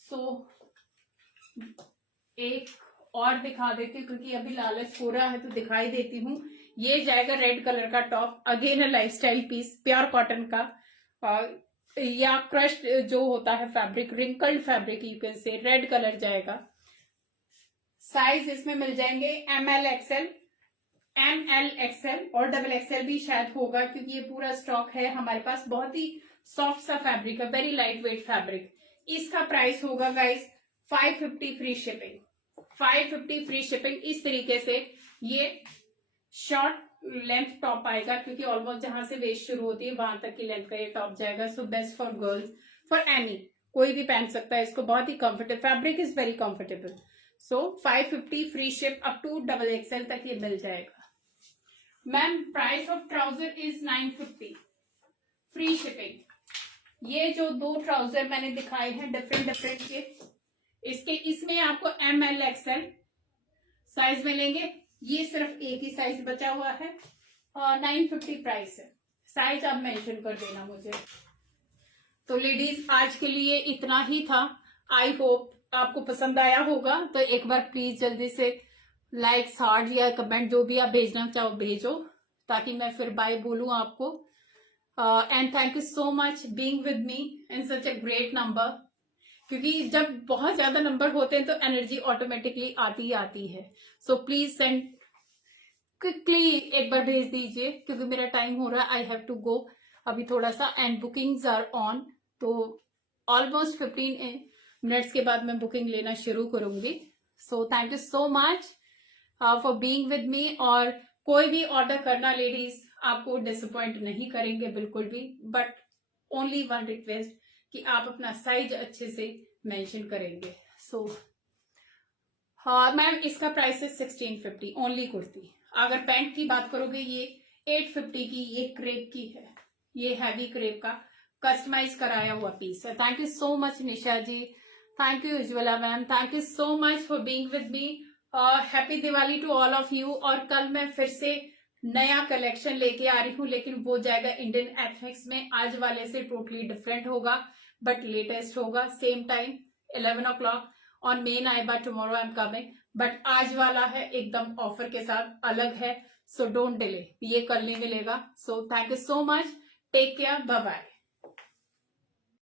सो एक और दिखा देती हूँ, क्योंकि अभी लालच हो रहा है तो दिखाई देती हूँ। ये जाएगा रेड कलर का top. Again a lifestyle piece, pure cotton का या क्रश्ड जो होता है fabric, wrinkled fabric you can say. Red colour जाएगा। साइज इसमें मिल जाएंगे ML XL, ML XL और XXL भी शायद होगा, क्योंकि ये पूरा स्टॉक है हमारे पास। बहुत ही सॉफ्ट सा फैब्रिक है, वेरी लाइट वेट फैब्रिक। इसका प्राइस होगा guys 550 free shipping. 550 free shipping. इस तरीके से ये शॉर्ट लेंथ टॉप आएगा, क्योंकि ऑलमोस्ट जहां से वेस्ट शुरू होती है वहां तक की लेंथ का ये टॉप जाएगा। So best for girls, for any, कोई भी पहन सकता है इसको। बहुत ही comfortable fabric, is very comfortable. So 550 free ship up to XXL तक ये मिल जाएगा। Ma'am price of trouser is 950 free shipping. ये जो दो ट्राउजर मैंने दिखाए हैं डिफरेंट के, इसमें आपको ML XL साइज मिलेंगे। ये सिर्फ एक ही साइज बचा हुआ है और 950 प्राइस है। साइज आप मेंशन कर देना मुझे। तो लेडीज आज के लिए इतना ही था। आई होप आपको पसंद आया होगा। तो एक बार प्लीज जल्दी से लाइक, हार्ट या कमेंट जो भी आप भेजना चाहो भेजो, ताकि मैं फिर बाय बोलूं आपको। And thank you so much being with me in such a great number, क्योंकि जब बहुत ज्यादा नंबर होते हैं तो एनर्जी ऑटोमेटिकली आती ही आती है। सो प्लीज सेंड क्विकली, एक बार भेज दीजिए, क्योंकि मेरा टाइम हो रहा है। आई हैव टू गो अभी थोड़ा सा, एंड बुकिंग्स आर ऑन। तो ऑलमोस्ट 15 मिनट्स के बाद मैं बुकिंग लेना शुरू करूंगी। सो thank you so much for being with मी। और कोई भी ऑर्डर करना लेडीज, आपको डिसअपॉइंट नहीं करेंगे बिल्कुल भी। बट ओनली वन रिक्वेस्ट कि आप अपना साइज अच्छे से मेंशन करेंगे। सो हाँ मैम, इसका प्राइस है 1650 ओनली कुर्ती। अगर पैंट की बात करोगे ये 850 की, ये क्रेप की है। ये हैवी क्रेप का कस्टमाइज कराया हुआ पीस है। Thank you so much Nisha ji, thank you Ujjwala ma'am, thank you so much for being with me. Happy Diwali to all of you. और कल मैं फिर से नया कलेक्शन लेके आ रही हूँ, लेकिन वो जाएगा इंडियन एथनिक्स में। आज वाले से टोटली डिफरेंट होगा, बट लेटेस्ट होगा। Same time 11 o'clock on main I by tomorrow I am coming. But आज वाला है एकदम ऑफर के साथ, अलग है। सो डोंट डिले, ये कल नहीं मिलेगा। So thank you so much, take care, bye bye.